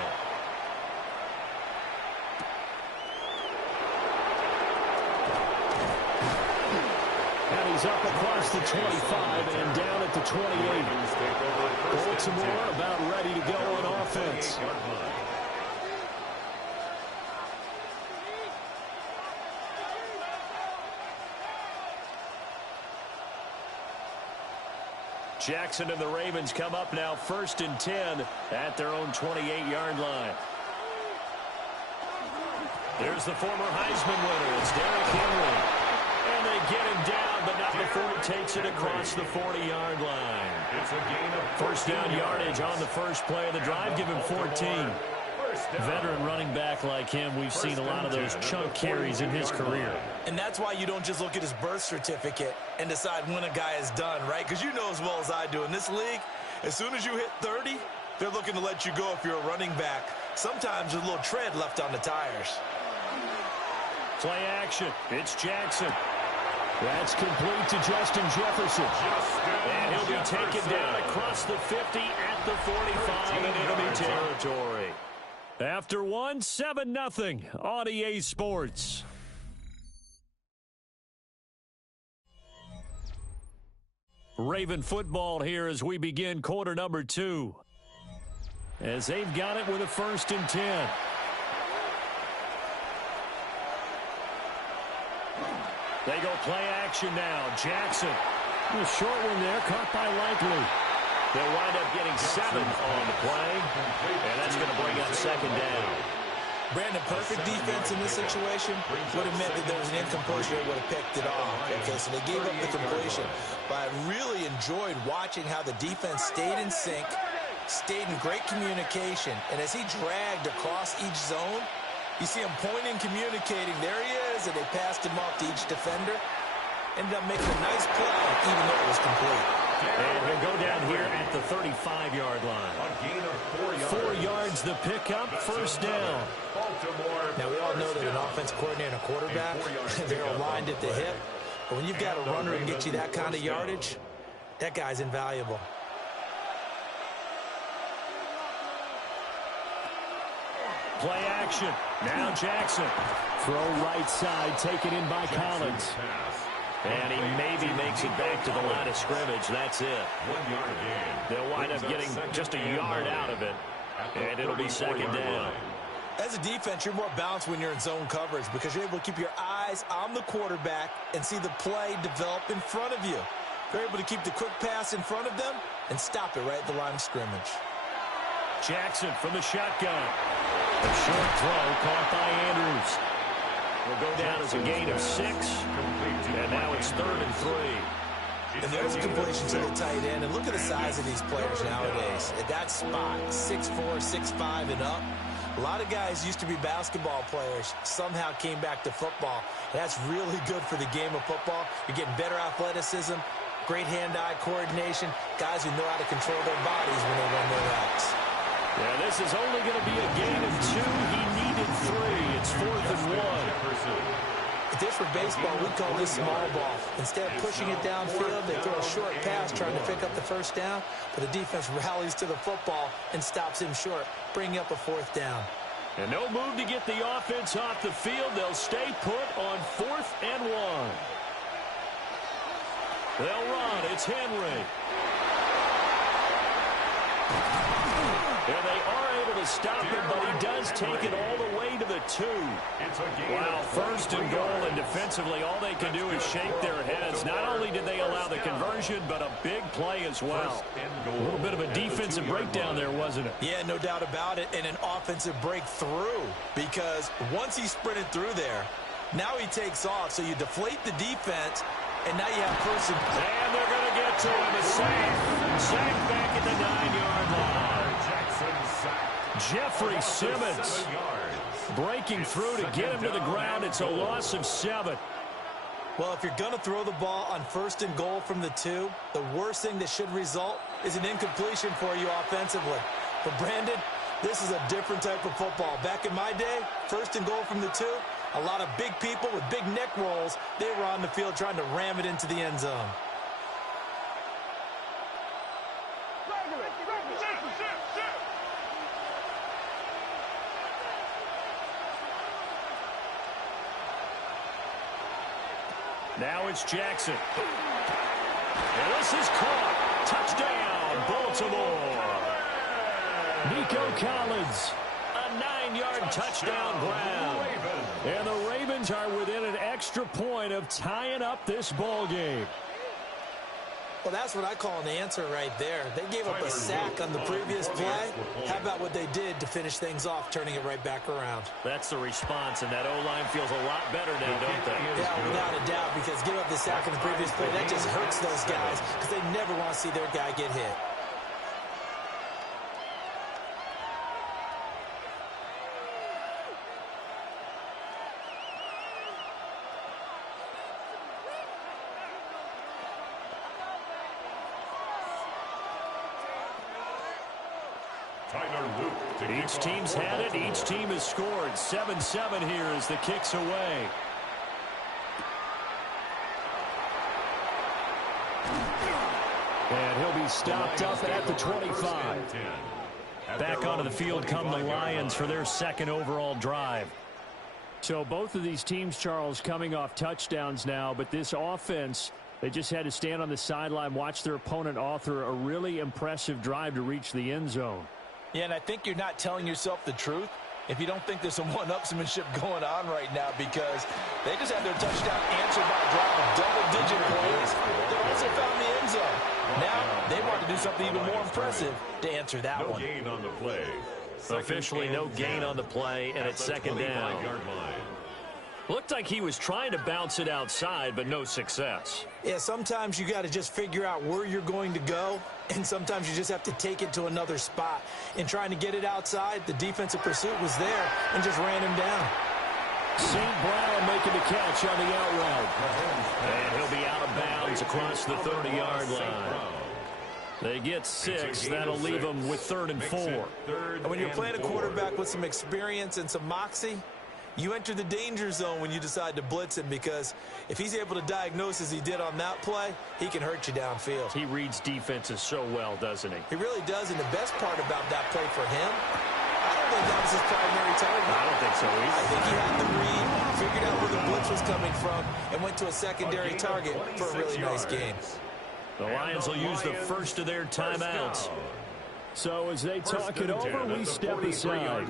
And he's up across the 25 and down at the 28. Baltimore about ready to go on offense. Jackson and the Ravens come up now 1st and 10 at their own 28-yard line. There's the former Heisman winner. It's Derrick Henry. And they get him down, but not before he takes it across the 40-yard line. First down yardage on the first play of the drive. Give him 14. Veteran running back like him, we've seen a lot of those chunk carries in his career. And that's why you don't just look at his birth certificate and decide when a guy is done, right? Because you know as well as I do, in this league, as soon as you hit 30, they're looking to let you go if you're a running back. Sometimes there's a little tread left on the tires. Play action. It's Jackson. That's complete to Justin Jefferson. And he'll be taken down across the 50 at the 45 in enemy territory. After 7-0 on EA Sports. Raven football here as we begin quarter number 2. As they've got it with a 1st and 10. They go play action now. Jackson. A short one there, caught by Likely. They'll wind up getting 7 on the play, and that's going to bring up 2nd down. Brandon, perfect defense in this situation would have meant that there was an incomplete. They would have picked it off. Okay, so they gave up the completion. But I really enjoyed watching how the defense stayed in sync, stayed in great communication, and as he dragged across each zone, you see him pointing, communicating. There he is, and they passed him off to each defender. Ended up making a nice play, even though it was complete. And he'll go down here at the 35-yard line. A gain of 4 yards. 4 yards the pickup, 1st down. Now, we all know that an offensive coordinator and a quarterback, they're aligned at the hip. But when you've got a runner and get you that kind of yardage, that guy's invaluable. Play action. Now Jackson. Throw right side, taken in by Collins. And he maybe makes it back to the line of scrimmage. That's it. 1 yard gain. They'll wind up getting just a yard out of it. And it'll be 2nd down. As a defense, you're more balanced when you're in zone coverage because you're able to keep your eyes on the quarterback and see the play develop in front of you. You're able to keep the quick pass in front of them and stop it right at the line of scrimmage. Jackson from the shotgun. A short throw caught by Andrews. Will go down as a gain of 6. And now it's 3rd and 3. And there's a completion to the tight end. And look at the size of these players nowadays. At that spot, 6'4", 6'5", and up. A lot of guys used to be basketball players, somehow came back to football. And that's really good for the game of football. You're getting better athleticism, great hand-eye coordination, guys who know how to control their bodies when they run their routes. Yeah, this is only going to be a gain of 2. He needed 3. It's 4th and 1. If this were baseball, we'd call this small ball. Instead of pushing it downfield, they throw a short pass trying to pick up the 1st down, but the defense rallies to the football and stops him short, bringing up a 4th down. And no move to get the offense off the field. They'll stay put on 4th and 1. They'll run. It's Henry. And they are able to stop him, but he does take it all the way to the 2. Wow, first and goal, and defensively all they can do is shake their heads. Not only did they allow the conversion, but a big play as well. A little bit of a defensive breakdown there, wasn't it? Yeah, no doubt about it, and an offensive breakthrough, because once he sprinted through there, now he takes off, so you deflate the defense, and now you have first and goal. And they're going to get to him. A sack back at the 9-yard line. Jeffrey Simmons breaking through to get him to the ground. It's a loss of 7. Well, if you're going to throw the ball on first and goal from the 2, the worst thing that should result is an incompletion for you offensively. But, Brandon, this is a different type of football. Back in my day, first and goal from the 2, a lot of big people with big neck rolls, they were on the field trying to ram it into the end zone. Now it's Jackson. And this is caught. Touchdown, Baltimore. Nico Collins, a 9-yard touchdown grab. And the Ravens are within an extra point of tying up this ball game. Well, that's what I call an answer right there. They gave up a sack on the previous play. How about what they did to finish things off, turning it right back around? That's the response, and that O-line feels a lot better now, don't they? Yeah, without a doubt, because giving up the sack on the previous play, that just hurts those guys because they never want to see their guy get hit. Each team's had it. Each team has scored. 7-7 here as the kick's away. And he'll be stopped up at the 25. Back onto the field come the Lions for their second overall drive. So both of these teams, Charles, coming off touchdowns now, but this offense, they just had to stand on the sideline, watch their opponent author a really impressive drive to reach the end zone. Yeah, and I think you're not telling yourself the truth if you don't think there's some one-upsmanship going on right now, because they just had their touchdown answered by a drive of double-digit plays. They also found the end zone. Now they want to do something even more impressive to answer that one. No gain on the play. Officially no gain on the play, and it's second down. Looked like he was trying to bounce it outside, but no success. Yeah, sometimes you got to just figure out where you're going to go, and sometimes you just have to take it to another spot. In trying to get it outside, the defensive pursuit was there and just ran him down. St. Brown making the catch on the out route. And he'll be out of bounds across the 30-yard line. They get 6. That'll leave them with 3rd and 4. And when you're playing a quarterback with some experience and some moxie, you enter the danger zone when you decide to blitz him, because if he's able to diagnose as he did on that play, he can hurt you downfield. He reads defenses so well, doesn't he? He really does, and the best part about that play for him, I don't think that was his primary target. I don't think so either. I think he had the read, figured out where the blitz was coming from, and went to a secondary target for a really nice gain. The Lions will use the first of their timeouts. So as they talk it over, we step aside.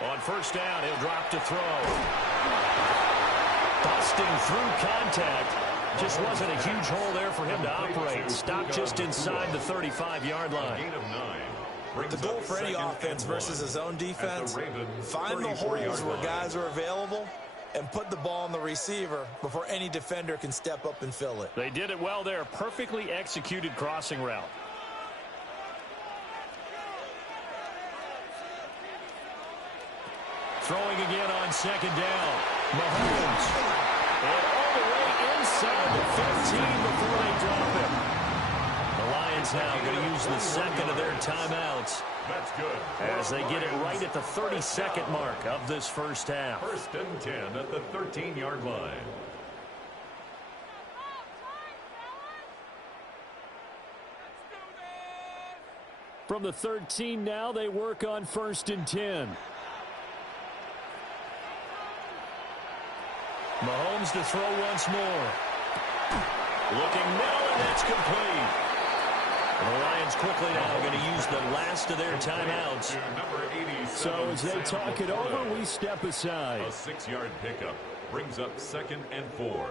On first down, he'll drop to throw. Busting through contact. Just wasn't a huge hole there for him to operate. Stopped just inside the 35-yard line. The goal for any offense versus his own defense, find the holes where guys are available and put the ball on the receiver before any defender can step up and fill it. They did it well there. Perfectly executed crossing route. Throwing again on second down. Mahomes. And all the way inside the 15 before they drop him. The Lions now going to use the second of their timeouts. That's good. As they get it right at the 32nd mark of this first half. 1st and 10 at the 13-yard line. From the 13 now, they work on 1st and 10. Mahomes to throw once more. Looking middle, and that's complete. And the Lions quickly now going to use the last of their timeouts. So as they talk it over, we step aside. A 6-yard pickup brings up 2nd and 4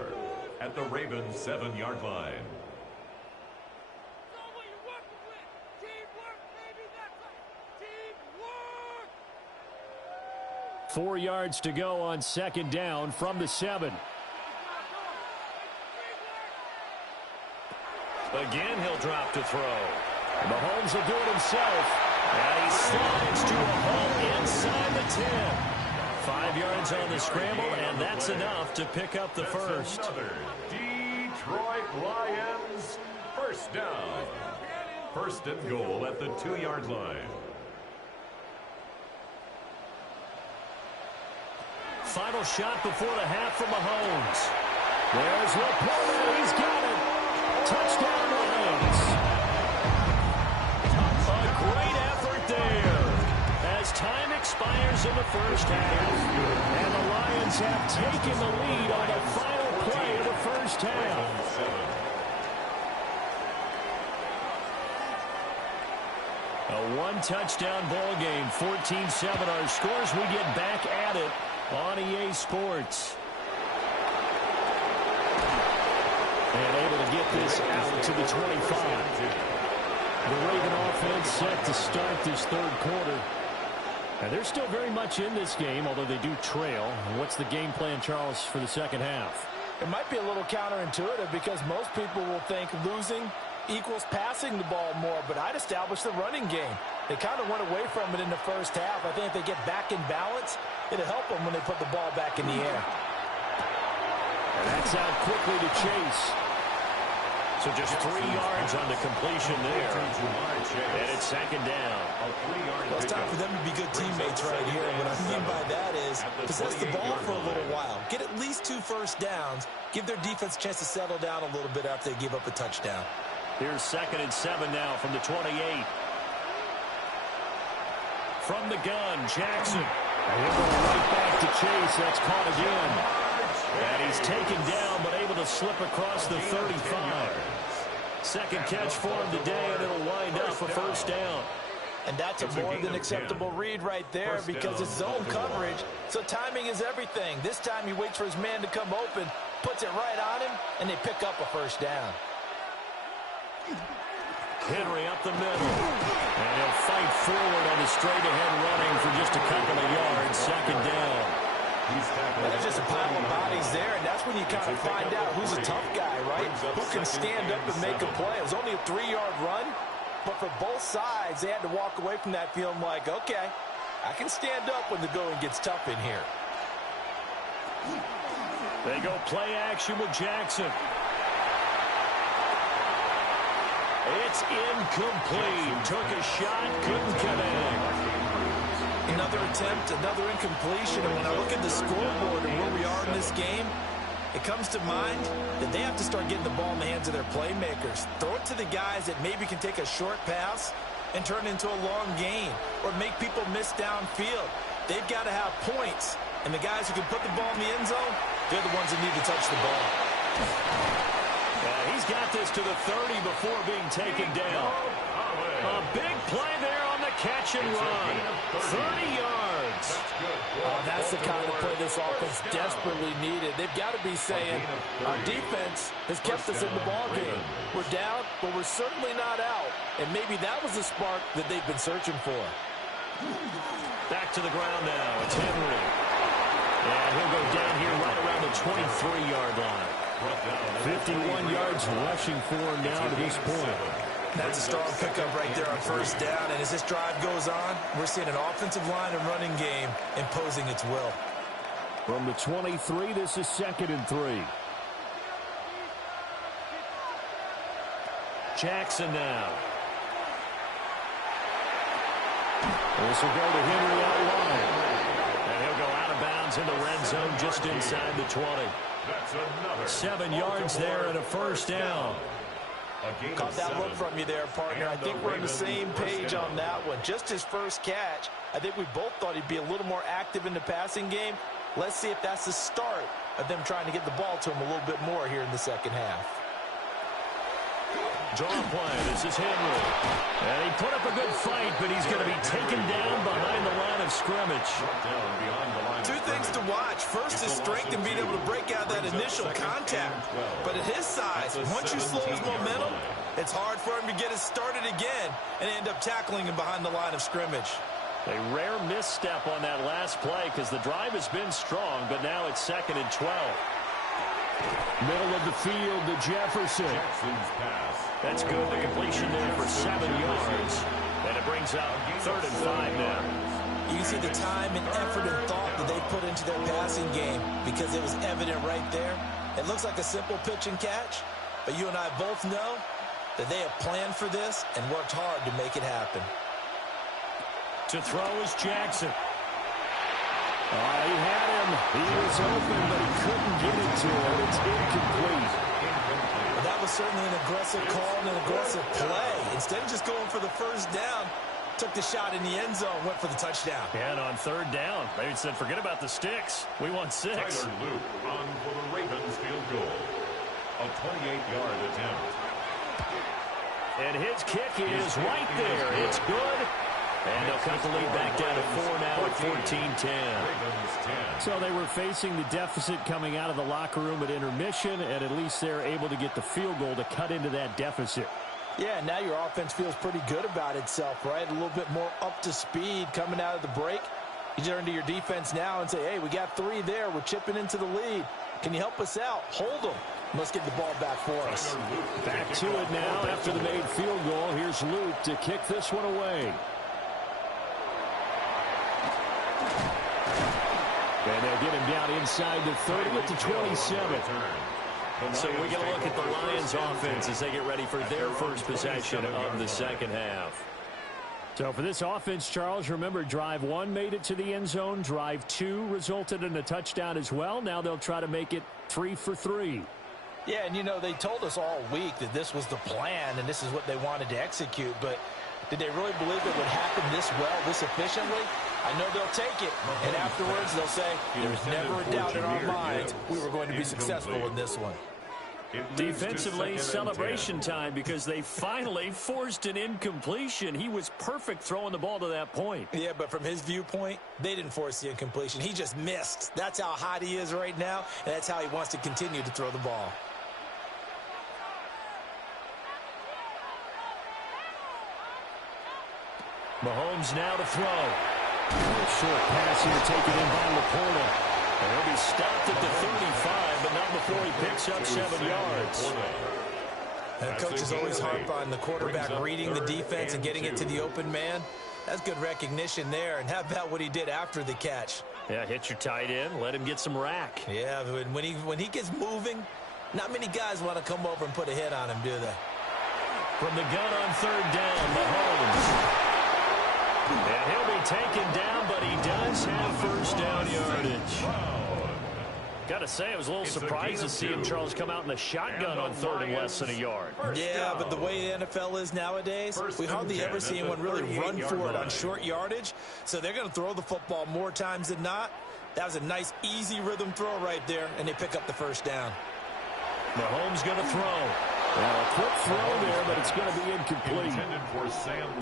at the Ravens 7-yard line. 4 yards to go on 2nd down from the 7. Again, he'll drop to throw. Mahomes will do it himself. And he slides to a hole inside the 10. 5 yards on the scramble, and that's enough to pick up the first. Another Detroit Lions first down. 1st and goal at the 2-yard line. Final shot before the half from Mahomes. There's Laporta. He's got it. Touchdown Lions. A great effort there as time expires in the first half. And the Lions have taken the lead on the final play of the first half. A one-touchdown ball game, 14-7 our scores. We get back at it on EA Sports. And able to get this out to the 25. The Raven offense set to start this 3rd quarter. And they're still very much in this game, although they do trail. What's the game plan, Charles, for the 2nd half? It might be a little counterintuitive because most people will think losing equals passing the ball more, but I'd establish the running game. They kind of went away from it in the first half. I think if they get back in balance, it'll help them when they put the ball back in the air. And that's out quickly to Chase. So just 3 yards on the completion there. And it's 2nd down. Well, it's time for them to be good teammates right here. And what I mean by that is possess the ball for a little while. Get at least 2 first downs. Give their defense a chance to settle down a little bit after they give up a touchdown. Here's 2nd and 7 now from the 28. From the gun, Jackson. And he'll go right back to Chase. That's caught again. And he's taken down, but able to slip across the 35. 2nd catch for him today, and it'll wind up a first down. And that's a more than acceptable read right there because it's zone coverage, so timing is everything. This time he waits for his man to come open, puts it right on him, and they pick up a first down. Henry up the middle. And he'll fight forward on the straight-ahead running for just a couple of yards. 2nd down. There's just a pile of bodies there, and that's when you kind of find out who's a tough guy, right? Who can stand up and make a play. It was only a 3-yard run, but for both sides, they had to walk away from that feeling like, okay, I can stand up when the going gets tough in here. They go play action with Jackson. It's incomplete. Took a shot, couldn't connect. Another attempt, another incompletion. And when I look at the scoreboard and where we are in this game, it comes to mind that they have to start getting the ball in the hands of their playmakers. Throw it to the guys that maybe can take a short pass and turn it into a long gain or make people miss downfield. They've got to have points. And the guys who can put the ball in the end zone, they're the ones that need to touch the ball. He's got this to the 30 before being taken down. A big play there on the catch and run. 30 yards. Oh, that's the kind of play this offense desperately needed. They've got to be saying, our defense has kept us in the ball game. We're down, but we're certainly not out. And maybe that was the spark that they've been searching for. Back to the ground now. It's Henry. And he'll go down here right around the 23-yard line. 51 yards rushing for him now to this point. That's a strong pickup right there on first down. And as this drive goes on, we're seeing an offensive line and running game imposing its will. From the 23, this is 2nd and 3. Jackson now. This will go to Henry out wide. And he'll go out of bounds in the red zone just inside the 20. 7 yards there and a first down. Caught that look from you there, partner. I think we're on the same page on that one. Just his first catch, I think we both thought he'd be a little more active in the passing game. Let's see if that's the start of them trying to get the ball to him a little bit more here in the second half. Draw play. This is Henry. And he put up a good fight, but he's going to be taken down behind the line of scrimmage. Two things to watch. First, his strength and being able to break out that initial contact. But at his size, once you slow his momentum, it's hard for him to get it started again and end up tackling him behind the line of scrimmage. A rare misstep on that last play because the drive has been strong, but now it's 2nd and 12. Middle of the field to Jefferson. That's good. The completion there for 7 yards. And it brings out 3rd and 5 now. You can see the time and effort and thought that they put into their passing game because it was evident right there. It looks like a simple pitch and catch, but you and I both know that they have planned for this and worked hard to make it happen. To throw is Jackson. He had him. He was open, but he couldn't get it to him. It's incomplete. Well, that was certainly an aggressive call and an aggressive play. Instead of just going for the first down, took the shot in the end zone, went for the touchdown. And on 3rd down, they said, forget about the sticks. We want 6. Tyler Luke on for the Ravens field goal. A 28-yard attempt. And his kick is right there. It's good. And they'll cut the lead back down to 4 now at 14-10. So they were facing the deficit coming out of the locker room at intermission, and at least they're able to get the field goal to cut into that deficit. Yeah, now your offense feels pretty good about itself, right? A little bit more up to speed coming out of the break. You turn to your defense now and say, hey, we got 3 there. We're chipping into the lead. Can you help us out? Hold them. Let's get the ball back for us. Back to it now after the made field goal. Here's Luke to kick this one away. And they'll get him down inside the 30 at the 27. So we're going to look at the Lions offense as they get ready for their first possession of the second half. So for this offense, Charles, remember drive 1 made it to the end zone. Drive 2 resulted in a touchdown as well. Now they'll try to make it 3 for 3. Yeah, and you know, they told us all week that this was the plan and this is what they wanted to execute. But did they really believe it would happen this well, this efficiently? I know they'll take it, and afterwards they'll say, there's never a doubt in our minds we were going to be successful in this one. Defensively, celebration time because they finally forced an incompletion. He was perfect throwing the ball to that point. Yeah, but from his viewpoint, they didn't force the incompletion. He just missed. That's how hot he is right now, and that's how he wants to continue to throw the ball. Mahomes now to throw. Short pass here taken in by Laporta. And he'll be stopped at the 35, but not before he picks up 7 yards. And coaches always harp on the quarterback reading the defense and getting it to the open man. That's good recognition there. And how about what he did after the catch? Yeah, hit your tight end, let him get some rack. Yeah, when he gets moving, not many guys want to come over and put a hit on him, do they? From the gun on 3rd down, Mahomes. And he'll be taken down, but he does have first down yardage. Got to say, I was a little surprised to see him, Charles, come out in the shotgun on 3rd and less than a yard. Yeah, but the way the NFL is nowadays, we hardly ever see anyone really run for it on short yardage. So they're going to throw the football more times than not. That was a nice, easy rhythm throw right there, and they pick up the first down. Mahomes going to throw. Well, a quick throw there, but it's going to be incomplete.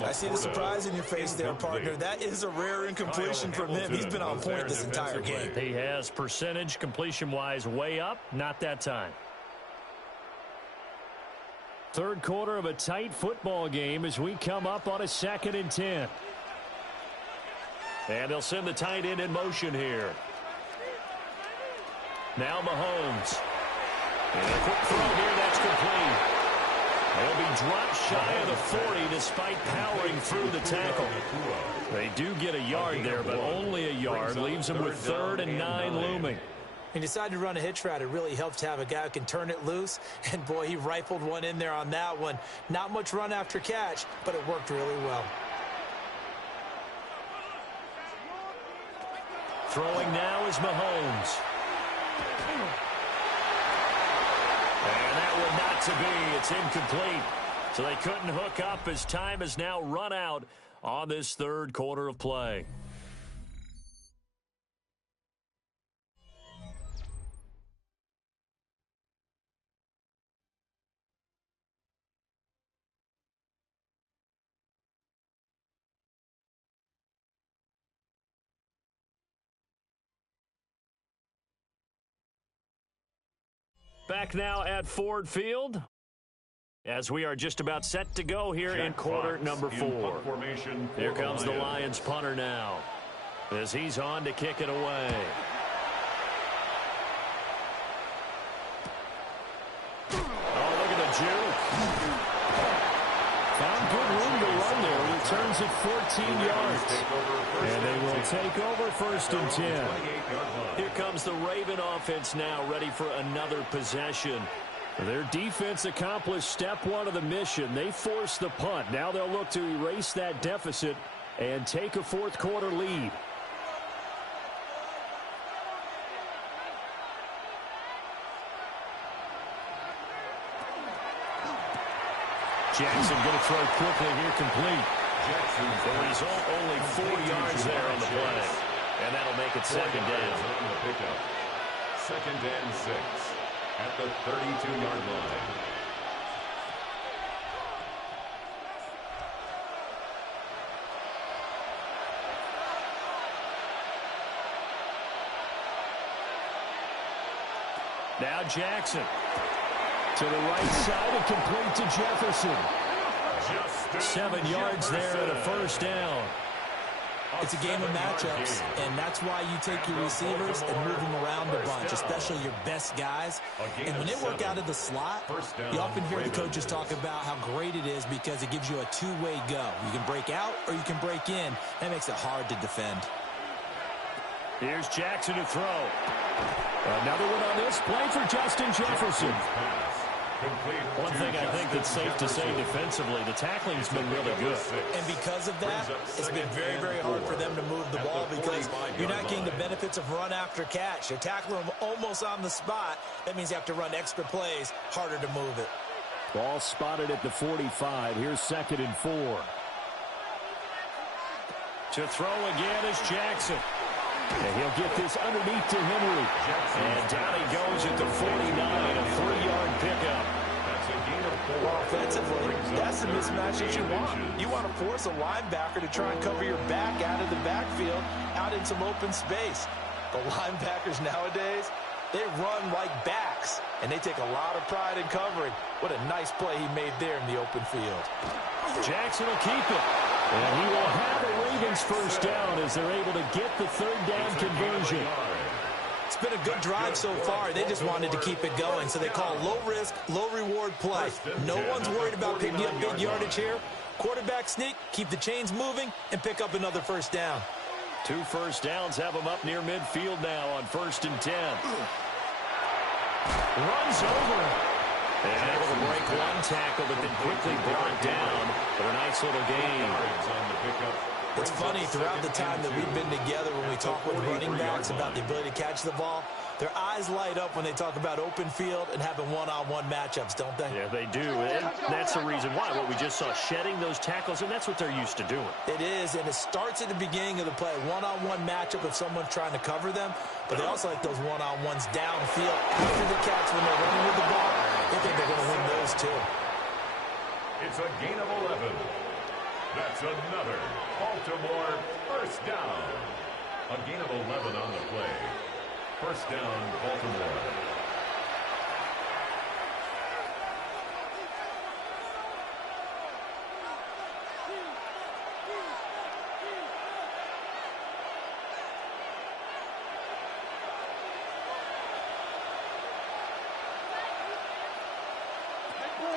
I see the surprise in your face there, partner. That is a rare incompletion from him. He's been on point this entire game. He has percentage completion-wise way up. Not that time. 3rd quarter of a tight football game as we come up on a 2nd and 10. And they'll send the tight end in motion here. Now Mahomes. And a quick throw here, that's complete. He'll be dropped shy of the 40 despite powering through the tackle. They do get a yard there, but only a yard. Leaves them with 3rd and 9 looming. He decided to run a hitch route. It really helps to have a guy who can turn it loose. And, boy, he rifled one in there on that one. Not much run after catch, but it worked really well. Throwing now is Mahomes. And that one not to be. It's incomplete. So they couldn't hook up as time has now run out on this third quarter of play. Back now at Ford Field as we are just about set to go here in quarter number 4. Here comes the Lions punter now as he's on to kick it away. Oh, look at the juke. Found good room to run there. He returns it 14 yards. And they will take over 1st and 10. Here comes the Raven offense now, ready for another possession. Their defense accomplished step 1 of the mission. They forced the punt. Now they'll look to erase that deficit and take a 4th quarter lead. Jackson going to throw quickly here, complete. The result, only 4 yards there on the play. And that'll make it 2nd down. 2nd and 6 at the 32-yard line. Now Jackson to the right side and complete to Jefferson. 7 yards there and a 1st down. It's a game of matchups, and that's why you take your receivers and move them around a bunch, especially your best guys. And when they work out of the slot, you often hear the coaches talk about how great it is because it gives you a two-way go. You can break out or you can break in. That makes it hard to defend. Here's Jackson to throw. Another one on this play for Justin Jefferson. One thing I think that's safe to say defensively, the tackling's been really good. And because of that, it's been very, very hard for them to move the ball because you're not getting the benefits of run after catch. You're tackling them almost on the spot. That means you have to run extra plays, harder to move it. Ball spotted at the 45. Here's 2nd and 4. To throw again is Jackson. And he'll get this underneath to Henry. And down he goes at the 49, a 3-yard pickup. Well, offensively, that's the mismatch that you want. You want to force a linebacker to try and cover your back out of the backfield, out in some open space. The linebackers nowadays, they run like backs, and they take a lot of pride in covering. What a nice play he made there in the open field. Jackson will keep it. And he will have a Ravens 1st down as they're able to get the 3rd down conversion. It's been a good drive so far. They just wanted to keep it going, so they call low-risk, low-reward play. No one's worried about picking up big yardage here. Quarterback sneak, keep the chains moving, and pick up another 1st down. 2 1st downs have them up near midfield now on 1st and 10. Runs over him. And able to break one tackle, but then quickly brought down for a nice little gain. It's funny, throughout the time that we've been together, when we talk with running backs about the ability to catch the ball, their eyes light up when they talk about open field and having one-on-one matchups, don't they? Yeah, they do. And that's the reason why. What we just saw, shedding those tackles, and that's what they're used to doing. It is, and it starts at the beginning of the play. One-on-one matchup if someone's trying to cover them, but they also like those one-on-ones downfield after the catch when they're running with the ball. They think they're going to win those, too. It's a gain of 11. That's another Baltimore 1st down. A gain of 11 on the play. 1st down, Baltimore.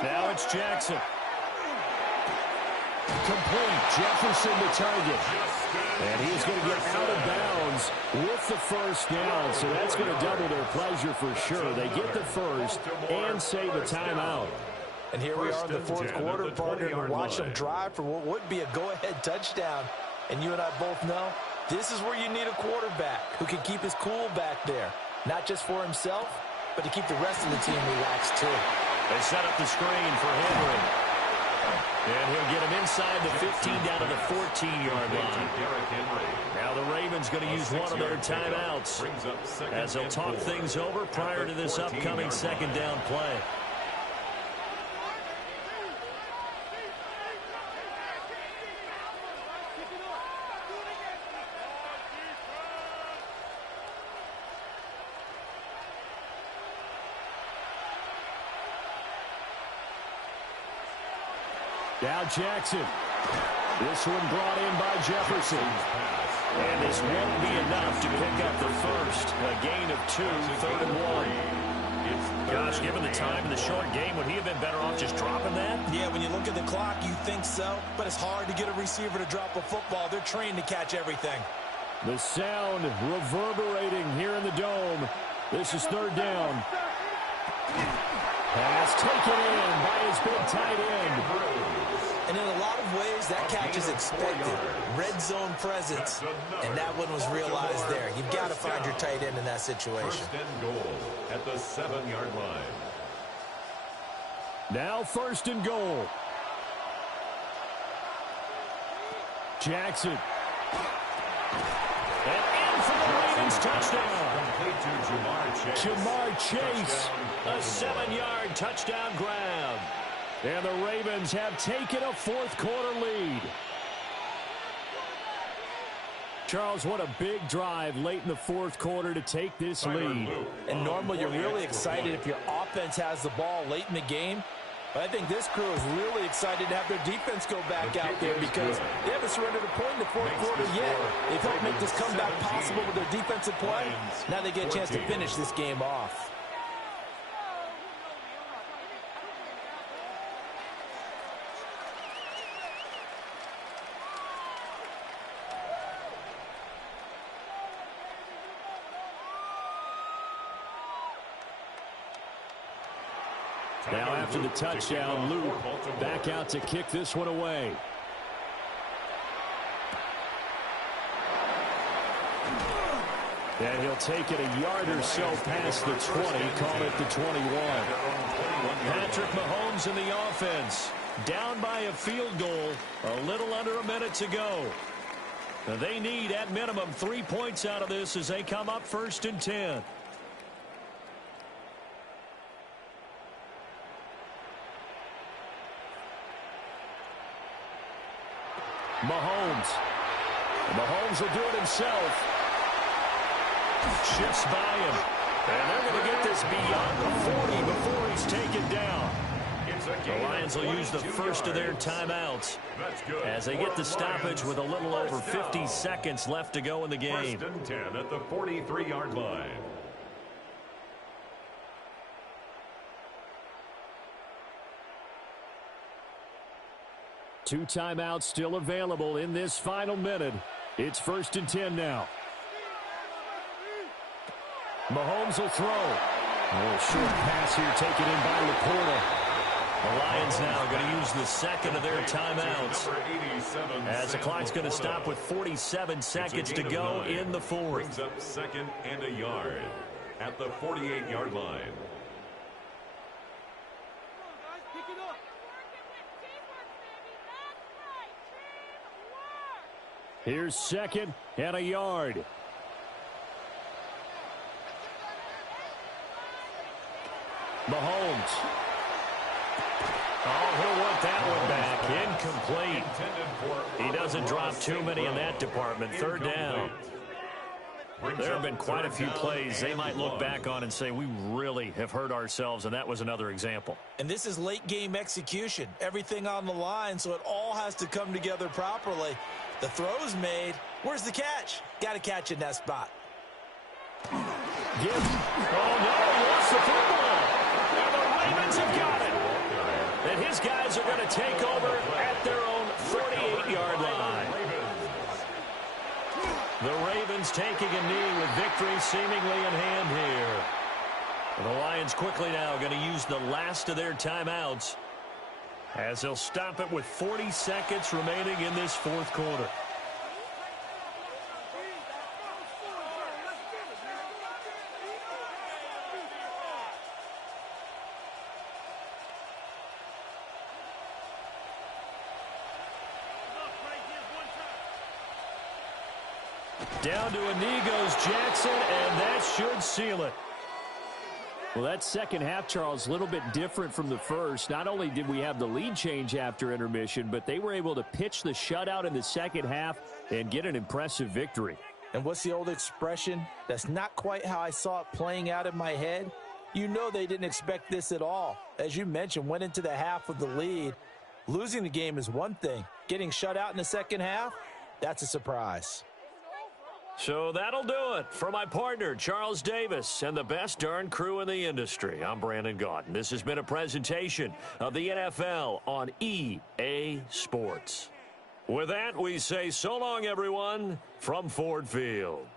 Now it's Jackson. Complete. Jefferson the target. And he's going to get out of bounds with the 1st down. So that's going to double their pleasure for sure. They get the 1st and save a timeout. And here we are in the 4th quarter, partner, to watch them drive for what would be a go-ahead touchdown. And you and I both know this is where you need a quarterback who can keep his cool back there. Not just for himself, but to keep the rest of the team relaxed too. They set up the screen for Henry. And he'll get him inside the 15 down to the 14-yard line. Now the Ravens going to use one of their timeouts as they'll talk things over prior to this upcoming second down play. Now Jackson. This one brought in by Jefferson. And this won't be enough to pick up the first. A gain of 2, 3rd and 1. Gosh, given the time in the short game, would he have been better off just dropping that? Yeah, when you look at the clock, you think so. But it's hard to get a receiver to drop a football. They're trained to catch everything. The sound reverberating here in the dome. This is 3rd down. Pass taken in by his big tight end. And in a lot of ways, that catch is expected. Red zone presence, and that one was realized there. You've got to find your tight end in that situation. 1st and goal at the 7-yard line. Now 1st and goal. Jackson. And in for the Ravens touchdown. Complete to Jamar Chase. A 7-yard touchdown grab. And the Ravens have taken a 4th quarter lead. Charles, what a big drive late in the 4th quarter to take this lead. And normally you're really excited if your offense has the ball late in the game. But I think this crew is really excited to have their defense go back out there because they haven't surrendered a point in the 4th quarter yet. They've helped make this comeback possible with their defensive play. Now they get a chance to finish this game off. Now after the touchdown, Luke back out to kick this one away. And he'll take it a yard or so past the 20, call it the 21. Patrick Mahomes in the offense. Down by a field goal, a little under a minute to go. Now they need at minimum 3 points out of this as they come up 1st and 10. Mahomes will do it himself. Shifts by him. And they're going to get this beyond the 40 before he's taken down. The Lions will use the first of their timeouts as they get the stoppage with a little over 50 seconds left to go in the game. 1st and 10 at the 43-yard line. Two timeouts still available in this final minute. It's 1st and 10 now. Mahomes will throw. A little short pass here taken in by Laporta. The Lions now are going to use the second of their timeouts as the clock's going to stop with 47 seconds to go in the 4th. Brings up 2nd and a yard at the 48-yard line. Here's 2nd and a yard. Mahomes. Oh, he'll want that one back. Incomplete. He doesn't drop too many in that department. 3rd down. There have been quite a few plays they might look back on and say, we really have hurt ourselves, and that was another example. And this is late game execution. Everything on the line, so it all has to come together properly. The throw's made. Where's the catch? Got to catch in that spot. Oh, no, he lost the football. And the Ravens have got it. And his guys are going to take over at their own 48-yard line. The Ravens taking a knee with victory seemingly in hand here. And the Lions quickly now going to use the last of their timeouts as they'll stop it with 40 seconds remaining in this 4th quarter. Down to a knee goes Jackson, and that should seal it. Well, that second half, Charles, a little bit different from the first. Not only did we have the lead change after intermission, but they were able to pitch the shutout in the second half and get an impressive victory. And what's the old expression? That's not quite how I saw it playing out in my head. You know they didn't expect this at all. As you mentioned, went into the half with the lead. Losing the game is one thing. Getting shut out in the second half, that's a surprise. So that'll do it for my partner, Charles Davis, and the best darn crew in the industry. I'm Brandon Gaudin. This has been a presentation of the NFL on EA Sports. With that, we say so long, everyone, from Ford Field.